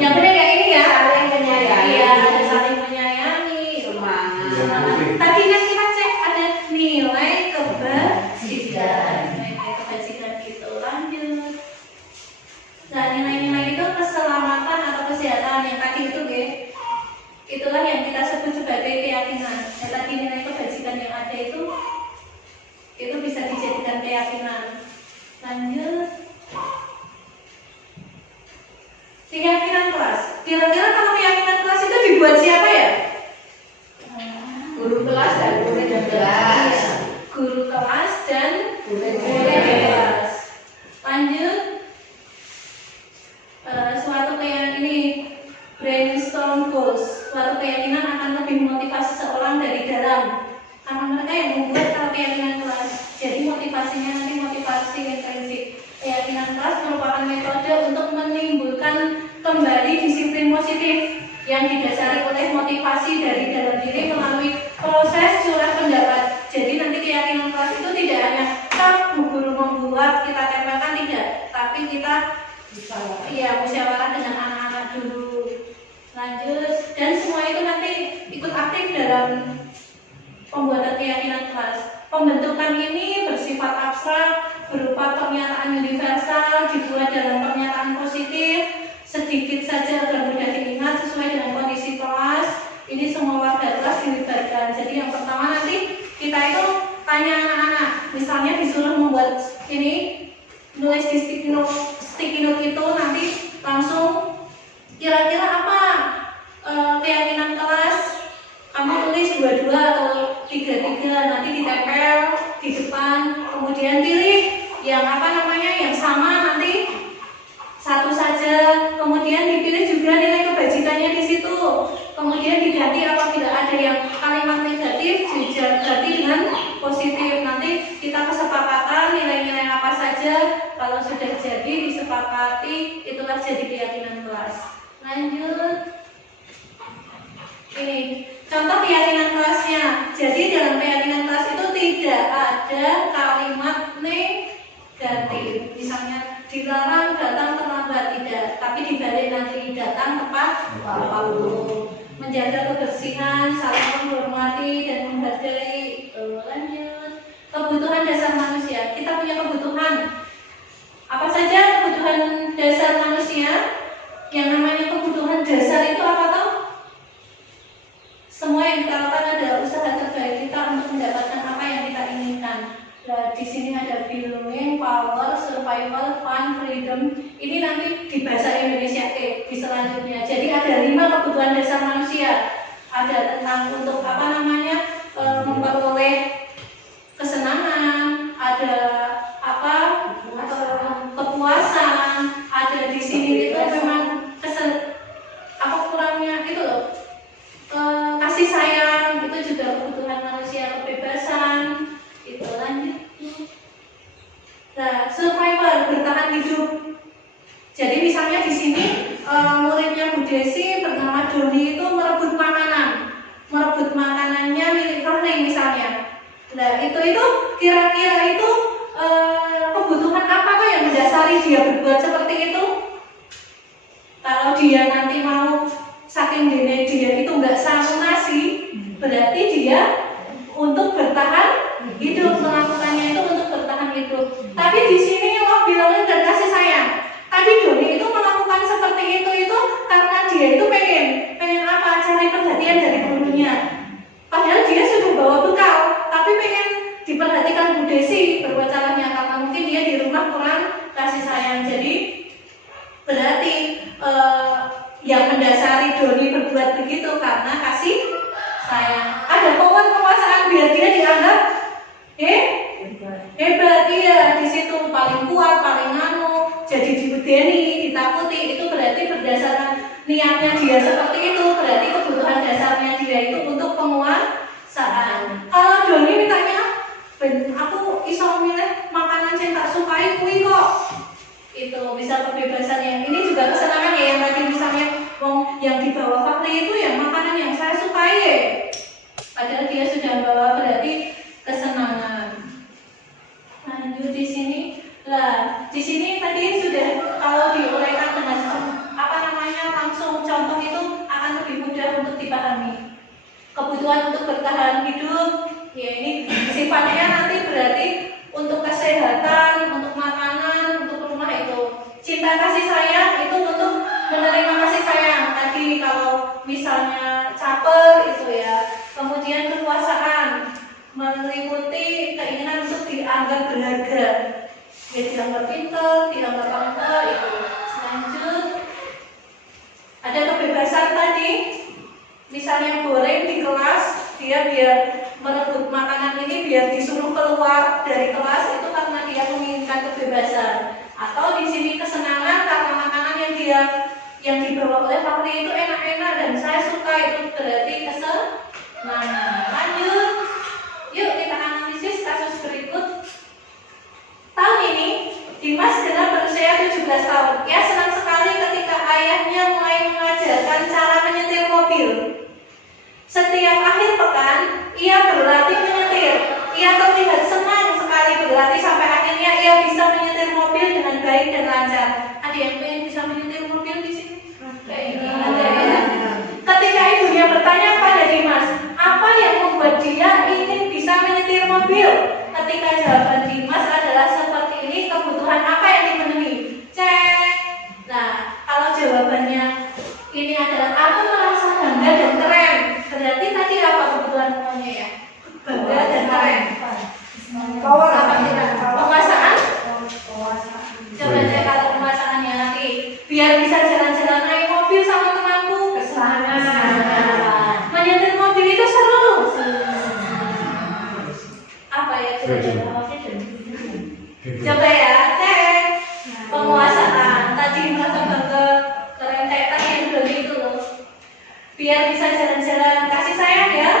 Yang kuning kayak ini ya? Saling menyayangi. Iya, ada saling menyayangi. Semangat. Tadi kan kita cek ada nilai kebajikan. Nilai kebajikan gitu. Lanjut. Nah nilai-nilai itu keselamatan atau kesehatan yang tadi itu itulah yang kita sebut sebagai keyakinan. Yang tadi nilai kebajikan yang ada itu bisa dijadikan keyakinan. Lanjut. Keyakinan kelas. Kira-kira kalau keyakinan kelas itu dibuat siapa ya? Guru kelas dan murid kelas. Guru kelas dan Murid murid kelas. kelas. Lanjut. Suatu keyakinan ini brainstorm goals. Suatu keyakinan akan lebih memotivasi seseorang dari dalam. Karena mereka yang membuat kalau keyakinan kelas. Jadi motivasinya nanti motivasi intrinsik. Keyakinan kelas merupakan metode untuk menimbulkan kembali disiplin positif yang didasari oleh motivasi dari dalam diri melalui proses curah pendapat. Jadi nanti keyakinan kelas itu tidak hanya bu guru membuat kita tempelkan, tidak, tapi kita musyawarah dengan anak-anak dulu. Lanjut, dan semua itu nanti ikut aktif dalam pembuatan keyakinan kelas. Pembentukan ini bersifat abstrak, berupa pernyataan universal, dibuat dalam pernyataan positif, sedikit saja agar mudah diingat sesuai dengan kondisi kelas. Ini semua warga kelas dilibatkan. Jadi yang pertama nanti kita itu tanya anak-anak, misalnya disuruh membuat ini, nulis di sticky note itu nanti langsung kira-kira apa keyakinan kelas, kamu tulis 22 atau 33, nanti ditempel di depan, kemudian pilih yang yang sama nanti satu saja, kemudian dipilih juga nilai kebajikannya di situ, kemudian diganti apabila ada yang kalimat negatif diganti dengan positif. Nanti kita kesepakatan nilai-nilai apa saja, kalau sudah jadi disepakati itulah jadi keyakinan kelas. Lanjut. Ini contoh keyakinan kelasnya. Jadi dalam keyakinan kelas itu tidak ada kalimat negatif. Misalnya dilarang datang telat tapi dibalik nanti datang tepat waktu. Menjaga kebersihan, saling menghormati dan menghargai. Lanjut. Kebutuhan dasar manusia. Kita punya kebutuhan. Apa saja kebutuhan dasar manusia? Yang namanya kebutuhan dasar itu apa toh? Semua yang kita lakukan adalah usaha terbaik kita untuk mendapatkan apa yang kita inginkan. Nah, di sini ada belonging, power, survival, fun, freedom. Ini nanti di bahasa Indonesia di selanjutnya. Jadi ada 5 kebutuhan dasar manusia. Ada tentang untuk apa namanya memperoleh kesenangan, ada apa atau kepuasan. Ada di sini itu memang apa kurangnya itu loh. Kasih sayang itu juga kebutuhan manusia, kebebasan. Itu lanjut. Nah, survival, bertahan hidup. Jadi misalnya di sini muridnya Bu Desi bernama Doni itu merebut makanannya milik Rohling misalnya. Nah, itu kira-kira itu kebutuhan apa kok yang mendasari dia berbuat seperti itu? Kalau dia nanti mau saking dene dia itu nggak sanggup nasi, berarti dia untuk bertahan hidup, melakukannya itu untuk bertahan hidup. Tapi di sini Allah bilangnya dan kasih sayang. Tapi Doni itu melakukan seperti itu karena dia itu pengen apa? Cari perhatian dari gurunya. Padahal dia sudah bawa bekal, tapi pengen diperhatikan Bu Desi berbuat salahnya karena mungkin dia di rumah kurang kasih sayang. Jadi berarti yang mendasari Doni berbuat begitu karena kasih sayang. Ada penguasaan biar dia dianggap hebat dia di situ paling kuat, paling jadi dibudeni, ditakuti. Itu berarti berdasarkan niatnya dia seperti itu, berarti kebutuhan dasarnya dia itu untuk penguasaan. Kalau Doni mintanya, aku iso milih makanan yang tak sukai kui kok. Itu bisa kebebasan yang ini juga kesenangan ya, yang tadi misalnya yang di bawah Fakri itu ya makanan yang saya sukai ya. Padahal dia sudah bawa berarti kesenangan. Lanjut di sini. Lah, di sini tadi sudah kalau diuraikan dengan apa namanya langsung contoh itu akan lebih mudah untuk dipahami. Kebutuhan untuk bertahan hidup, ya ini sifatnya nanti berarti untuk kesehatan, untuk makanan, untuk rumah itu. Cinta kasih sayang itu untuk menerima kasih sayang. Tadi kalau misalnya caper itu ya. Kemudian kekuasaan meliputi keinginan untuk dianggap berharga. Ya dianggap pintar, dianggap angka itu. Selanjut ada kebebasan tadi. Misalnya goreng di kelas, dia biar merebut makanan ini biar disuruh keluar dari kelas itu karena dia menginginkan kebebasan. Atau di sini kesenangan karena makanan yang dibawa oleh Fakri itu enak-enak dan saya suka, itu berarti kesenangan. Lanjut, yuk kita analisis kasus berikut. Tahun ini Dimas genap berusia 17 tahun. Ia senang sekali ketika ayahnya mulai mengajarkan cara menyetir mobil. Setiap akhir pekan, ia berlatih menyetir. Ia terlihat senang sekali berlatih sampai akhirnya ia bisa menyetir mobil dengan baik dan lancar. Ada yang pengen bisa menyetir mobil di sini? Ada ya. Ketika ibunya bertanya pada Dimas, apa yang membuat dia ingin bisa menyetir mobil? Ketika jawaban Dimas adalah seperti ini, kebutuhan apa yang dipenuhi? Cek. Nah, kalau jawabannya ini adalah aku merasa bangga dan keren. Berarti tadi apa kebutuhan semuanya ya? Bangga dan keren. Penguasaan? Coba cek kalau penguasaannya nanti. Biar bisa jalan-jalan naik mobil sama temanku. Kesenangan. Menyetir mobil itu seru. Apa ya kira-kira? Coba ya, cek. Penguasaan. Tadi merasa bangga keren kayak tadi yang Doni itu loh. Biar bisa jalan-jalan, kasih sayang ya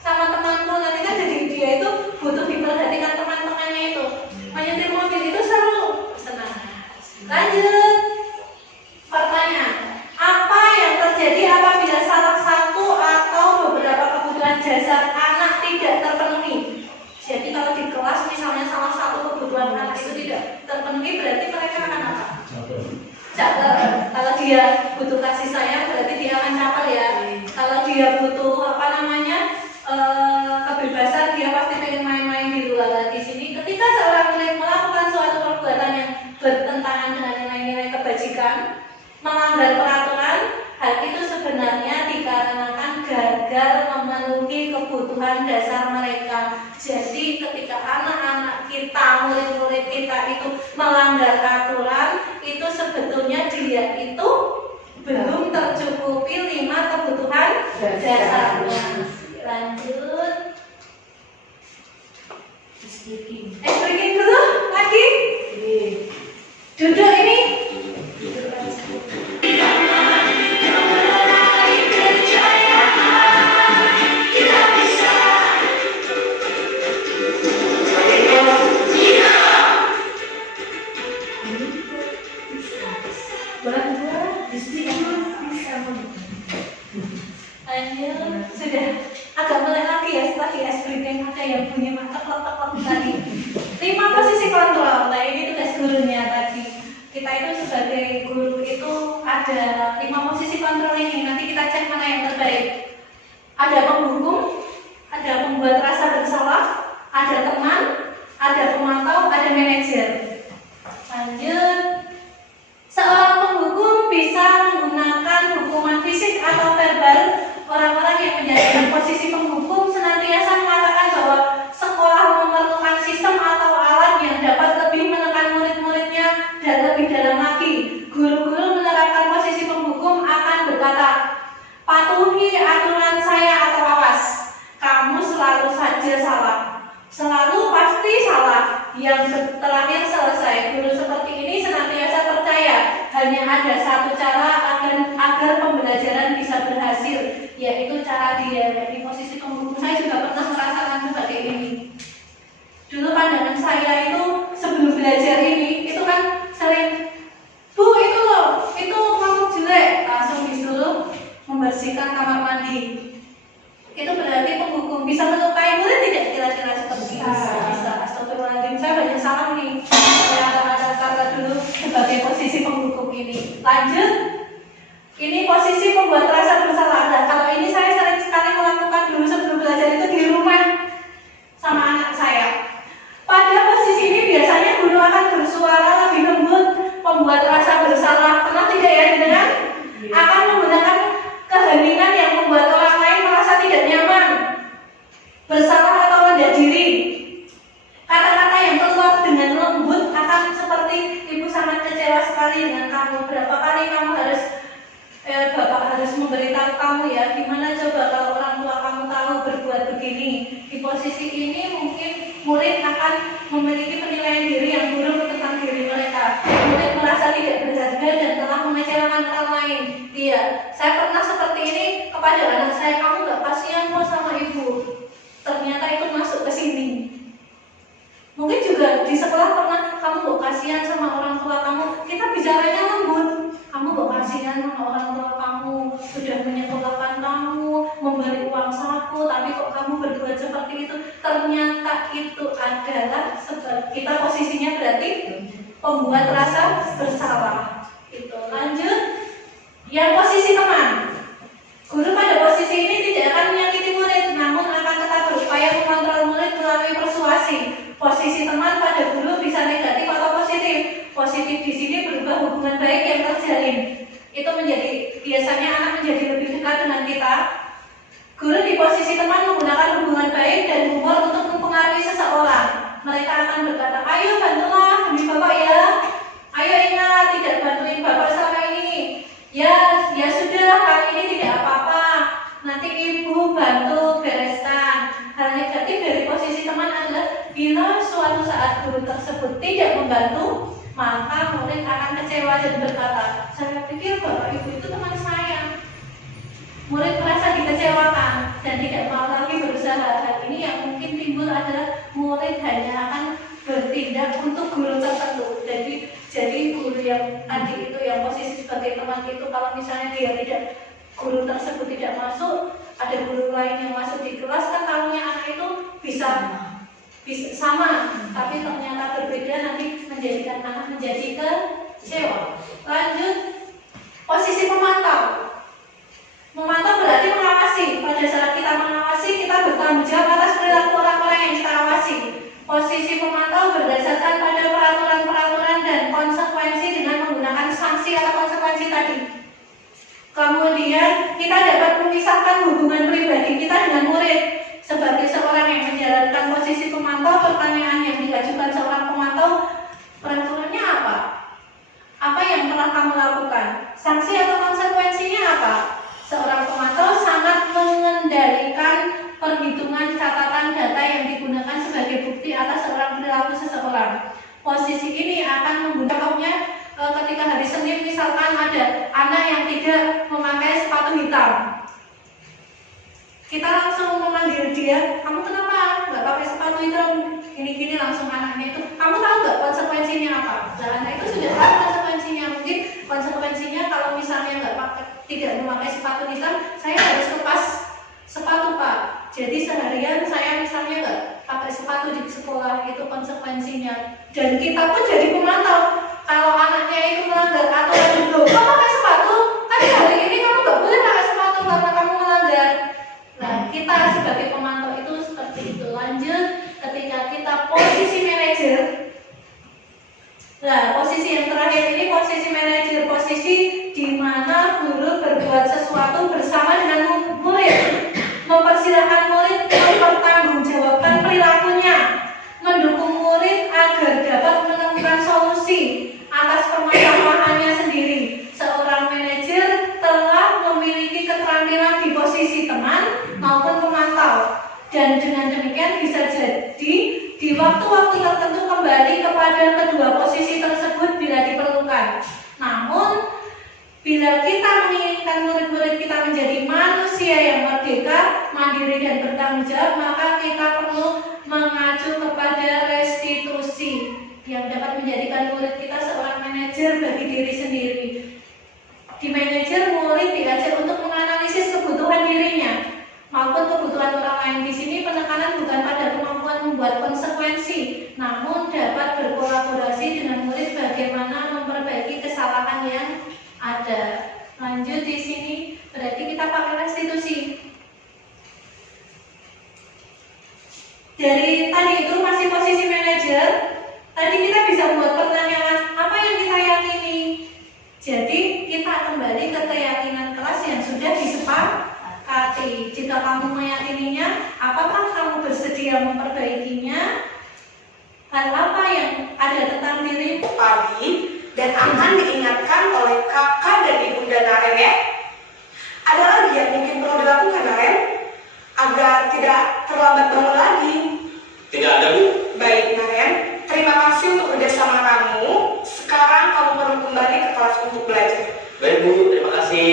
sama temanku. Nanti kan jadi dia itu butuh diperhatikan teman-temannya itu. Menyetir mobil itu seru, senang. Lanjut. Pertanyaan, apa yang terjadi apabila salah satu atau beberapa kebutuhan dasar anak tidak terpenuhi? Jadi kalau di kelas misalnya salah satu kebutuhan anak itu tidak terpenuhi, berarti mereka akan apa? Caper. Kalau dia butuh kasih sayang berarti dia akan caper ya. Kalau dia butuh kebebasan, dia pasti pengen main-main di luar. Di sini ketika seorang murid melakukan suatu perbuatan yang bertentangan dengan nilai-nilai kebajikan, melanggar peraturan, hal itu sebenarnya dikarenakan gagal memenuhi kebutuhan dasar mereka. Jadi ketika anak-anak kita, murid-murid kita itu melanggar aturan, itu sebetulnya dia itu belum tercukupi 5 kebutuhan dasarnya. Lanjut. Breaking dulu lagi. Duduk ini. Lanjut, sudah agak melek lagi ya setelah di es briefing ada yang bunyi tek-tek tadi. 5 posisi kontrol. Nah ini tugas gurunya tadi. Kita itu sebagai guru itu ada 5 posisi kontrol ini. Nanti kita cek mana yang terbaik. Ada penghukum, ada pembuat rasa bersalah, ada teman, ada pemantau, ada manajer. Lanjut. Seorang penghukum bisa menggunakan hukuman fisik atau verbal. Orang-orang yang menjadi posisi penghukum senantiasa mengatakan bahwa sekolah memerlukan sistem atau alat yang dapat lebih menekan murid-muridnya dan lebih dalam lagi. Guru-guru menerapkan posisi penghukum akan berkata, patuhi aturan saya atau awas. Kamu selalu saja salah. Selalu pasti salah. Yang terakhir selesai. Guru seperti ini senantiasa percaya hanya ada satu cara agar pembelajaran bisa berhasil, yaitu cara dia. Di posisi penghukum saya juga pernah merasakan seperti ini. Dulu pandangan saya itu sebelum belajar ini itu kan sering, Bu itu loh, itu kamu jelek, langsung disuruh membersihkan kamar mandi. Itu berarti penghukum bisa melukai murid tidak kira-kira seperti itu? Bisa. Astagfirullahaladzim, saya banyak salah nih. Saya kata dulu sebagai posisi penghukum ini. Lanjut. Ini posisi pembuat rasa bersalah. Nah, kalau ini saya sering sekali melakukan dulu sebelum belajar itu di rumah sama anak saya. Pada posisi ini biasanya guru akan bersuara lebih lembut, membuat rasa bersalah. Pernah tidak ya dengar? Akan menggunakan keheningan yang membuat orang lain merasa tidak nyaman, bersalah atau rendah diri. Kata-kata yang keluar dengan lembut akan seperti, ibu sangat kecewa sekali dengan kamu. Berapa kali kamu Bapak harus memberitahu kamu ya, gimana coba kalau orang tua kamu tahu berbuat begini. Di posisi ini mungkin murid akan memiliki penilaian diri yang buruk tentang diri mereka. Murid merasa tidak berharga dan telah mengecewakan orang lain. Iya, saya pernah seperti ini kepada anak saya, kamu gak kasihan kok sama ibu. Ternyata itu masuk ke sini. Mungkin juga di sekolah pernah, kamu gak kasihan sama orang tua kamu. Kita bicaranya lembut. Kamu gak kasihan sama orang tua kamu, sudah menyekolahkan kamu, memberi uang saku, tapi kok kamu berbuat seperti itu. Ternyata itu adalah sebab kita posisinya berarti pembuat rasa bersalah. Itu. Lanjut. Yang posisi teman. Guru pada posisi ini tidak akan menyakiti murid, namun akan tetap berupaya mengontrol murid melalui persuasi. Posisi teman pada guru bisa negatif atau positif. Positif di sini berubah hubungan baik yang terjalin. Itu biasanya anak menjadi lebih dekat dengan kita. Guru di posisi teman menggunakan hubungan baik dan humor untuk mempengaruhi seseorang. Mereka akan berkata, ayo bantulah demi bapak ya. Ayo ingat, tidak bantuin bapak selama ini. Ya sudah, kali ini tidak apa-apa. Nanti ibu bantu bereskan. Hal negatif dari posisi teman adalah bila suatu saat guru tersebut tidak membantu, maka murid akan kecewa dan berkata, saya pikir bapak ibu itu teman saya. Murid merasa dikecewakan dan tidak mau lagi berusaha. Hal ini yang mungkin timbul adalah murid hanya akan bertindak untuk guru tertentu. Jadi guru yang tadi itu yang posisi sebagai teman itu, kalau misalnya dia guru tersebut tidak masuk, ada guru lain yang masuk di kelas, kan tahunya anak itu bisa sama, tapi ternyata berbeda, nanti menjadikan anak menjadi kecewa. Lanjut. konsekuensi tadi. Kemudian kita dapat memisahkan hubungan pribadi kita dengan murid. Sebagai seorang yang menjalankan posisi pemantau, pertanyaan yang diajukan seorang pemantau, peraturannya apa? Apa yang telah kamu lakukan? Sanksi atau konsekuensinya apa? Seorang pemantau sangat mengendalikan perhitungan catatan data yang digunakan sebagai bukti atas seorang perilaku seseorang. Posisi ini akan menggunakannya ketika hari Senin misalkan ada anak yang tidak memakai sepatu hitam. Kita langsung memanggil dia, kamu kenapa nggak pakai sepatu hitam? Gini-gini langsung anaknya itu, kamu tahu nggak konsekuensinya apa? Nah, anak itu sudah tahu konsekuensinya. Mungkin konsekuensinya kalau misalnya tidak memakai sepatu hitam, saya harus lepas sepatu Pak. Jadi seharian saya misalnya nggak pakai sepatu di sekolah, itu konsekuensinya. Dan kita pun jadi pemantau. Kalau anaknya itu melanggar aturan itu, kamu pakai sepatu? Kan hari ini kamu nggak boleh pakai sepatu karena kamu melanggar. Nah, kita sebagai pemantau itu seperti itu. Lanjut, ketika kita posisi manajer. Nah, posisi yang terakhir ini posisi manajer, posisi di mana guru berbuat sesuatu bersama dengan murid, mempersilahkan murid mempertanggungjawabkan perilakunya, mendukung murid agar dapat menemukan solusi atas permasalahannya sendiri. Seorang manajer telah memiliki keterampilan di posisi teman maupun pemantau, dan dengan demikian bisa jadi di waktu-waktu tertentu kembali kepada kedua posisi tersebut bila diperlukan. Namun, bila kita menginginkan murid-murid kita menjadi manusia yang merdeka, mandiri dan bertanggung jawab, maka kita perlu mengacu kepada restitusi yang dapat menjadikan murid kita seorang manajer bagi diri sendiri. Di manajer, murid diajar untuk menganalisis kebutuhan dirinya maupun kebutuhan orang lain. Di sini penekanan bukan pada kemampuan membuat konsekuensi, namun dapat berkolaborasi dengan murid bagaimana memperbaiki kesalahan yang ada. Lanjut di sini berarti kita pakai restitusi. Dari tadi itu masih posisi manajer. Tadi kita bisa buat pertanyaan, apa yang kita yakini? Jadi kita kembali ke keyakinan kelas yang sudah disepakati. Jika kamu meyakininya, apakah kamu bersedia memperbaikinya? Hal apa yang ada tentang diri pagi dan akan diingatkan oleh kakak dan ibunda Naren ya? Ada lagi yang mungkin perlu dilakukan Naren agar tidak terlambat bangun lagi? Tidak ada, Bu. Baik Naren, terima kasih untuk kerjasama kamu. Sekarang kamu perlu kembali ke kelas untuk belajar. Baik, Bu. Terima kasih.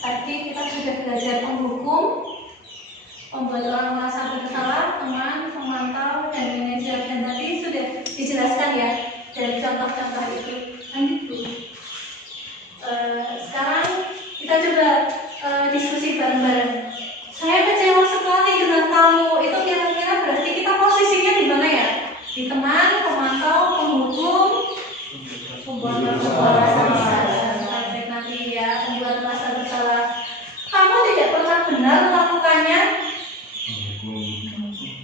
Tadi kita sudah belajar penghukum, membuat orang merasa bersalah, teman, pemantau, dan manajer. Dan tadi sudah dijelaskan ya dari contoh-contoh itu. Lanjut Bu. Sekarang kita coba diskusi bareng-bareng. Saya kecewa sekali dengan kamu. Itu kira-kira berarti kita posisinya di mana ya? Di teman, pemantau, penghukum, pembuat bersalah. Nanti ya, pembuat merasa bersalah. Kamu tidak pernah benar melakukannya.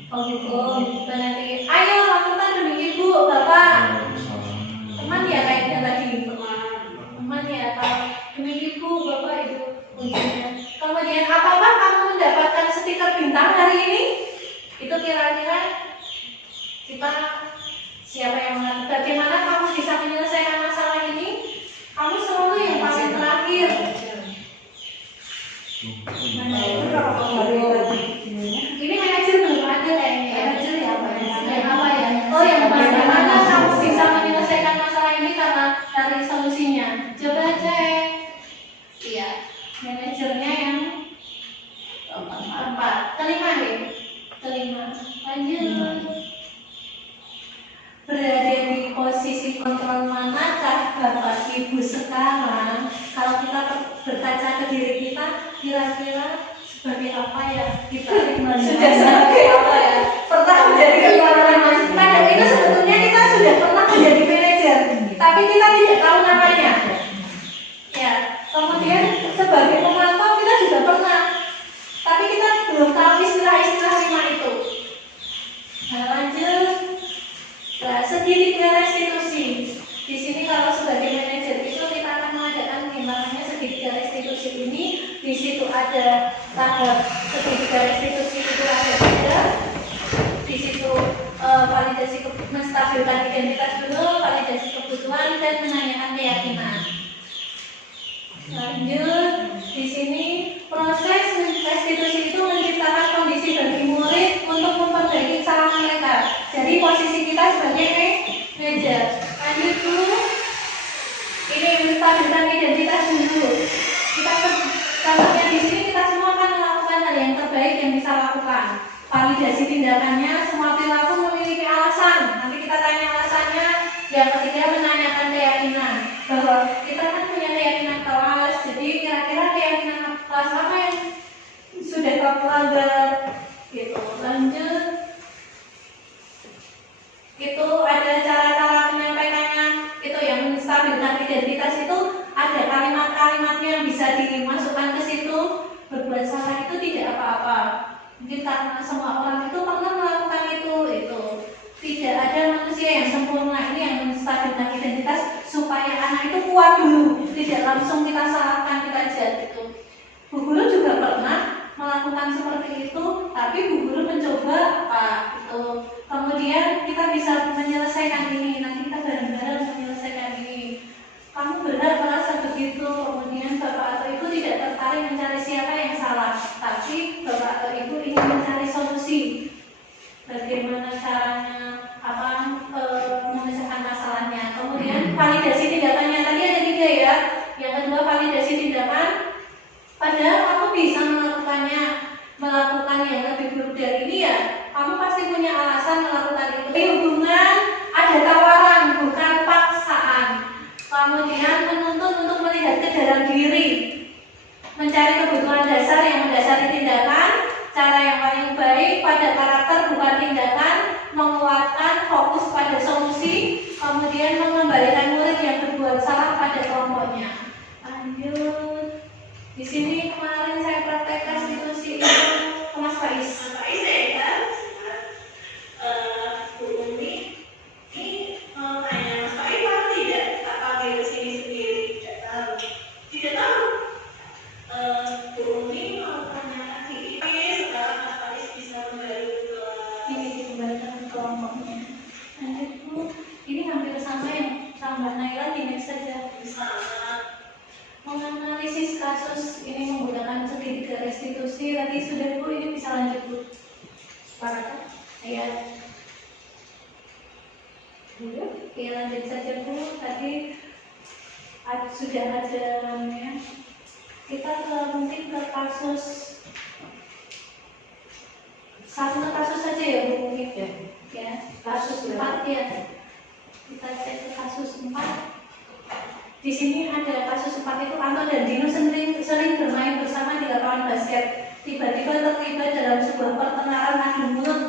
Penghukum. Nanti, ayo lakukan demi ibu, bapak. Teman ya kayaknya tadi. Teman ya, kalau demi ibu, bapak itu ujungnya. Kemudian apakah kamu mendapatkan stiker bintang hari ini? Itu kira-kira kita siapa yang mengerti? Bagaimana kamu bisa menyelesaikan masalah ini? Kamu selalu yang paling terakhir. Ini manajer belum ada kayaknya. Manajer ya apa ya? Oh yang bagaimana kamu bisa menyelesaikan masalah ini karena dari solusinya? Coba cek. Iya. Manajernya yang empat. Kelima ya? Kelima. Lanjut. Berada di posisi kontrol manakah Bapak Ibu sekarang? Kalau kita berkaca ke diri kita, kira-kira sebagai apa ya? Kita sudah sebagai apa ya? Pernah menjadi ketua mas. Pada itu sebetulnya kita sudah pernah menjadi manajer, tapi kita tidak tahu namanya. Ya, kemudian sebagai pemantau kita juga pernah, tapi kita belum tahu istilah-istilah 5 itu. Nah, lanjut. Nah, segitiga restitusi. Di sini kalau sebagai manajer itu kita akan mengadakan namanya segitiga restitusi ini. Di situ ada tahap segitiga restitusi itu ada. Di situ validasi menstabilkan identitas dulu, validasi kebutuhan dan menanyakan keyakinan. Lanjut, di sini proses restitusi itu menciptakan kondisi bagi murid untuk memperbaiki kesalahan mereka. Jadi posisi kita sebagai manajer. Lanjut dulu, ini menstabilkan identitas dulu. Kita contohnya di sini kita semua akan melakukan hal yang terbaik yang bisa lakukan. Validasi tindakannya, semua perilaku memiliki alasan. Nanti kita tanya alasannya. Yang ketiga menanyakan keyakinan, bahwa kita kan punya keyakinan kelas. Jadi kira-kira keyakinan kelas apa yang sudah kamu langgar? Gitu. Lanjut. Itu ada cara-cara menyampaikannya. Itu yang menstabilkan identitas itu ada kalimat-kalimatnya yang bisa dimasukkan ke situ. Berbuat salah itu tidak apa-apa. Mungkin karena semua orang itu pernah melakukan itu. Tidak ada manusia yang sempurna. Ini yang menstabilkan identitas supaya anak itu kuat dulu. Tidak langsung kita salahkan, kita jat itu. Bu guru juga pernah melakukan seperti itu, tapi bu guru mencoba apa itu. Kemudian kita bisa menyelesaikan ini. Nanti kita bareng-bareng menyelesaikan ini. Kamu benar merasa begitu. Kemudian bapak atau ibu tidak tertarik mencari siapa yang salah, tapi bapak atau ibu ingin mencari solusi. Bagaimana caranya menyelesaikan masalahnya. Kemudian validasi tindakannya tadi ada 3 ya. Yang kedua validasi tindakan. Padahal kamu bisa melakukan yang lebih buruk dari ini ya. Kamu pasti punya alasan melakukan itu. Di hubungan ada tawaran, bukan paksaan. Kemudian menuntut untuk melihat ke dalam diri, mencari kebutuhan dasar yang mendasari tindakan. Cara yang paling baik pada karakter bukan tindakan, menguatkan fokus pada solusi, kemudian mengembalikan murid yang berbuat salah pada kelompoknya. Lanjut. Di sini kemarin saya praktek restitusi itu ke Mas Faiz. Mas Faiz ya, Bu Umi, ini mau tanya Mas Faiz tahu tidak apa di sini sendiri? Tidak tahu. Tidak tahu. Bu Umi mau tanya lagi. Sekarang Mas Faiz bisa kembali ke ini dikembalikan ke kelompoknya. Lanjut Bu, ini hampir sama yang sama Naila, di next saja. Menganalisis kasus ini menggunakan segitiga restitusi. Tadi sudah Bu, ini bisa lanjut Bu. Sepakat? Ya. Oke, lanjut saja Bu. Tadi sudah ada namanya. Kita mungkin ke kasus satu kasus saja ya Bu mungkin ya. Kasus 4 ya. Kita cek ke kasus 4. Di sini ada kasus 4 itu Anto dan Dino sering bermain bersama di lapangan basket. Tiba-tiba terlibat dalam sebuah pertengkaran adu mulut.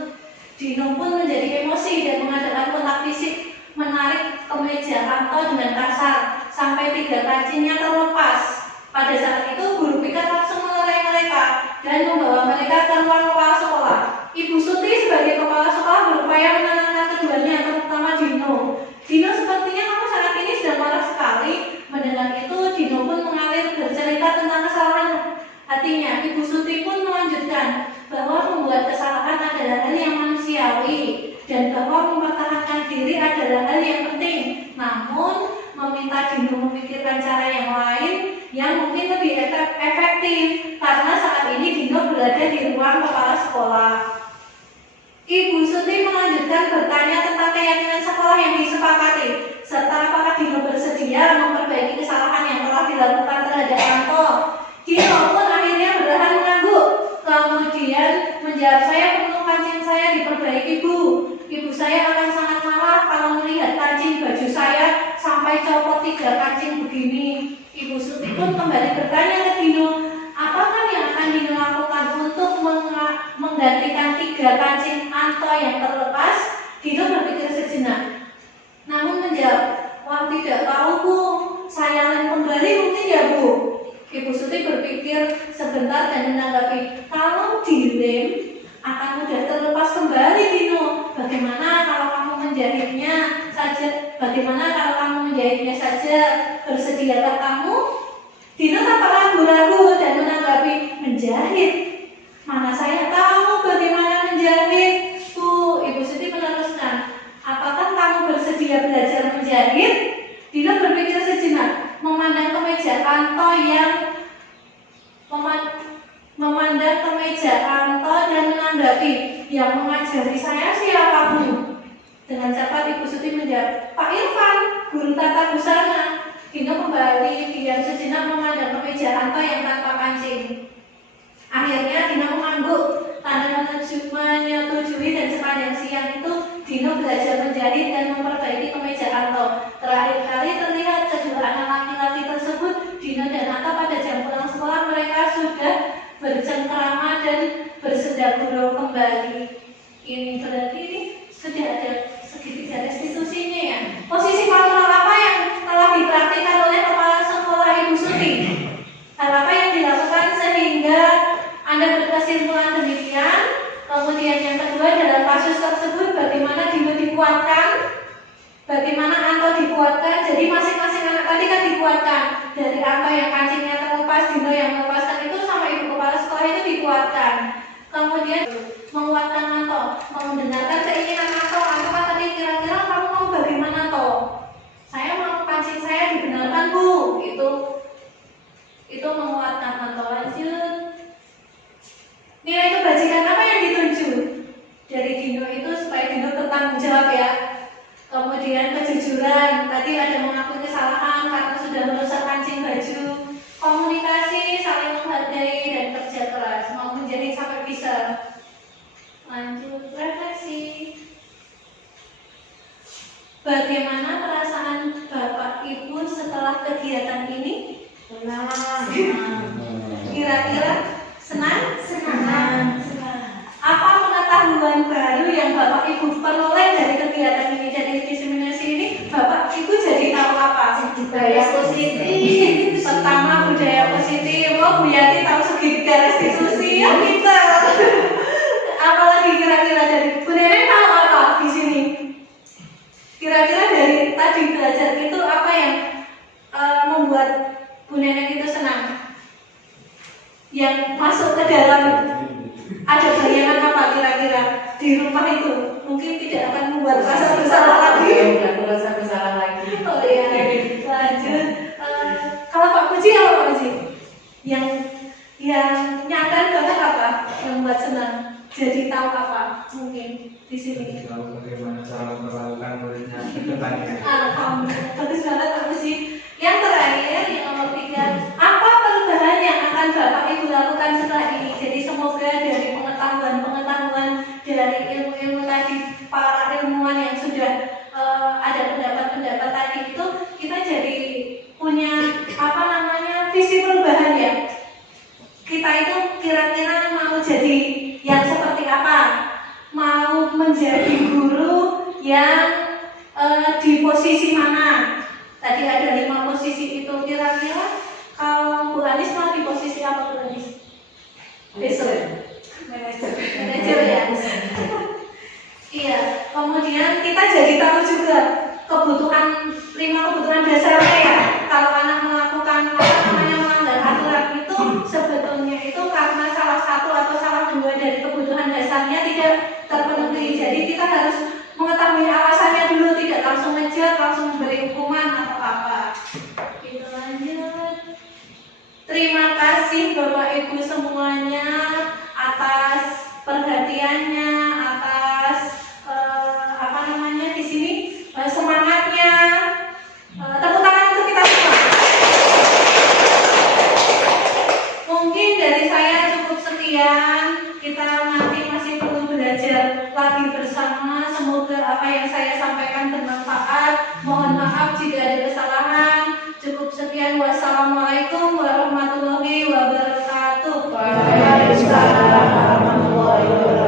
Dino pun menjadi emosi dan mengadakan kontak fisik, menarik kemeja Anto dengan kasar sampai 3 kancingnya terlepas. Pada saat itu guru piket langsung melerai mereka dan membawa mereka ke ruang kepala sekolah. Ibu Suti sebagai kepala sekolah berupaya menenangkan keduanya, terutama Dino. Dino, sepertinya kamu saat ini sudah marah sekali. Mendengar itu, Dino pun mengalir bercerita tentang kesalahan hatinya. Ibu Suti pun melanjutkan bahwa membuat kesalahan adalah hal yang manusiawi dan bahwa mempertahankan diri adalah hal yang penting. Namun, meminta Dino memikirkan cara yang lain yang mungkin lebih efektif karena saat ini Dino berada di ruang kepala sekolah. Ibu Suti melanjutkan bertanya tentang keyakinan sekolah yang disepakati serta apakah Dino bersedia memperbaiki kesalahan yang telah dilakukan terhadap Anto. Dino pun akhirnya bertahan mengangguk. Kemudian menjawab, saya perlu kancing saya diperbaiki Bu. Ibu saya akan sangat marah kalau melihat kancing baju saya sampai copot 3 kancing begini. Ibu Suti pun kembali bertanya ke Dino, apakah yang akan Dino lakukan untuk menggantikan 3 kancing Anto yang terlepas? Dino berpikir sejenak, namun menjawab, wah tidak tahu Bu, saya lem kembali mungkin ya Bu. Ibu Suti berpikir sebentar dan menanggapi, kalau dilem akan mudah terlepas kembali Dino. Bagaimana kalau kamu menjahitnya saja? Bagaimana kalau kamu menjahitnya saja? Bersediakah kamu? Dino tanpa ragu-ragu dan menanggapi, menjahit. Mana saya tahu bagaimana menjahit? Bu, Ibu Suti meneruskan, apakah kamu bersedia belajar menjahit? Dino berpikir sejenak, memandang kemeja Anto memandang kemeja Anto dan menanggapi, yang mengajari saya siapa Bu? Dengan cepat Ibu Suti menjawab, Pak Irfan, guru tata busana. Dino kembali diam sejenak memandang kemeja Anto yang tanpa kancing. Akhirnya Dino mengangguk, tanda menyetujui, dan sepanjang siang itu Dino belajar menjahit dan memperbaiki kemeja Anto. Terakhir kali terlihat kedua anak laki-laki tersebut, Dino dan Anto, pada jam pulang sekolah. Mereka sudah bercengkrama dan bersedekah kembali. Ini berarti sudah ada segitiga restitusinya ya. Posisi kontrol apa yang telah dipraktikkan oleh kepala sekolah Ibu Suti? Hal apa yang dilakukan sehingga Anda berkesimpulan demikian? Kemudian yang kedua, dalam kasus tersebut bagaimana Dino dikuatkan? Bagaimana Anto dikuatkan? Jadi masing-masing anak tadi kan dikuatkan. Dari Anto yang kancingnya terlepas, Dino yang melepaskan itu, sama ibu kepala sekolah itu dikuatkan. Kemudian menguatkan Anto, mendengarkan keinginan Anto. Anto kan tadi, kira-kira kamu mau bagaimana Anto? Saya mau kancing saya dibenarkan Bu. Itu menguatkan Anto. Lanjut. Nilai kebajikan apa yang dituju dari Dino itu supaya Dino bertanggung jawab ya. Kemudian kejujuran, tadi ada mengakui kesalahan karena sudah merusak kancing baju. Komunikasi, saling menghargai, dan kerja keras, mau menjahit sampai bisa. Lanjut, refleksi. Bagaimana perasaan Bapak Ibu setelah kegiatan ini? Senang. Kira-kira senang? Senang. Apa pengetahuan baru yang Bapak Ibu peroleh dari kegiatan ini, dari diseminasi ini? Bapak Ibu jadi tahu apa? Budaya positif. Pertama, budaya positif. Oh, Bu Yati tahu segitiga restitusi ya kita. Apalagi kira-kira dari Bu Neneng tahu apa di sini? Kira-kira dari tadi belajar itu apa yang membuat Bu Neneng itu senang? Yang masuk ke dalam, ada bayangan apa kira-kira di rumah itu? Mungkin tidak akan membuat rasa bersalah lagi. Tidak merasa bersalah lagi. Oh iya, lanjut. Kalau Pak Puji apa Pak Puji? Yang nyadar banget apa yang membuat senang? Jadi tahu apa mungkin di sini? Tahu bagaimana cara memperlakukan muridnya ke depannya. Alhamdulillah, bagus banget Pak Puji. Yang terakhir, yang nomor 3, apa perubahan yang akan Bapak Ibu lakukan setelah ini? Jadi semoga dari pengetahuan dari ilmu-ilmu tadi, para ilmuwan yang sudah ada pendapat-pendapat tadi itu, kita jadi punya visi perubahan ya. Kita itu kira-kira mau jadi yang seperti apa? Mau menjadi guru yang di posisi mana? Tadi ada 5 posisi itu, kira-kira kalau Bu Anis mau di posisi apa Bu Anis? Besok manajer ya. Iya, kemudian kita jadi tahu juga kebutuhan 5 kebutuhan dasarnya ya. Kalau anak melakukan melanggar aturan itu sebetulnya itu karena salah satu atau salah 2 dari kebutuhan dasarnya tidak terpenuhi. Jadi kita harus mengetahui alasannya dulu, tidak langsung ngejar, langsung memberi hukuman atau apa. Gitu, lanjut. Terima kasih Bapak Ibu semuanya atas perhatiannya, atas di sini semangatnya. Tepuk tangan untuk kita semua. Mungkin dari saya cukup sekian. Kita nanti masih perlu belajar lagi bersama. Semoga apa yang saya sampaikan bermanfaat. Mohon maaf jika ada kesalahan. Cukup sekian. Wassalamualaikum warahmatullahi wabarakatuh. Waalaikumsalam warahmatullahi wabarakatuh.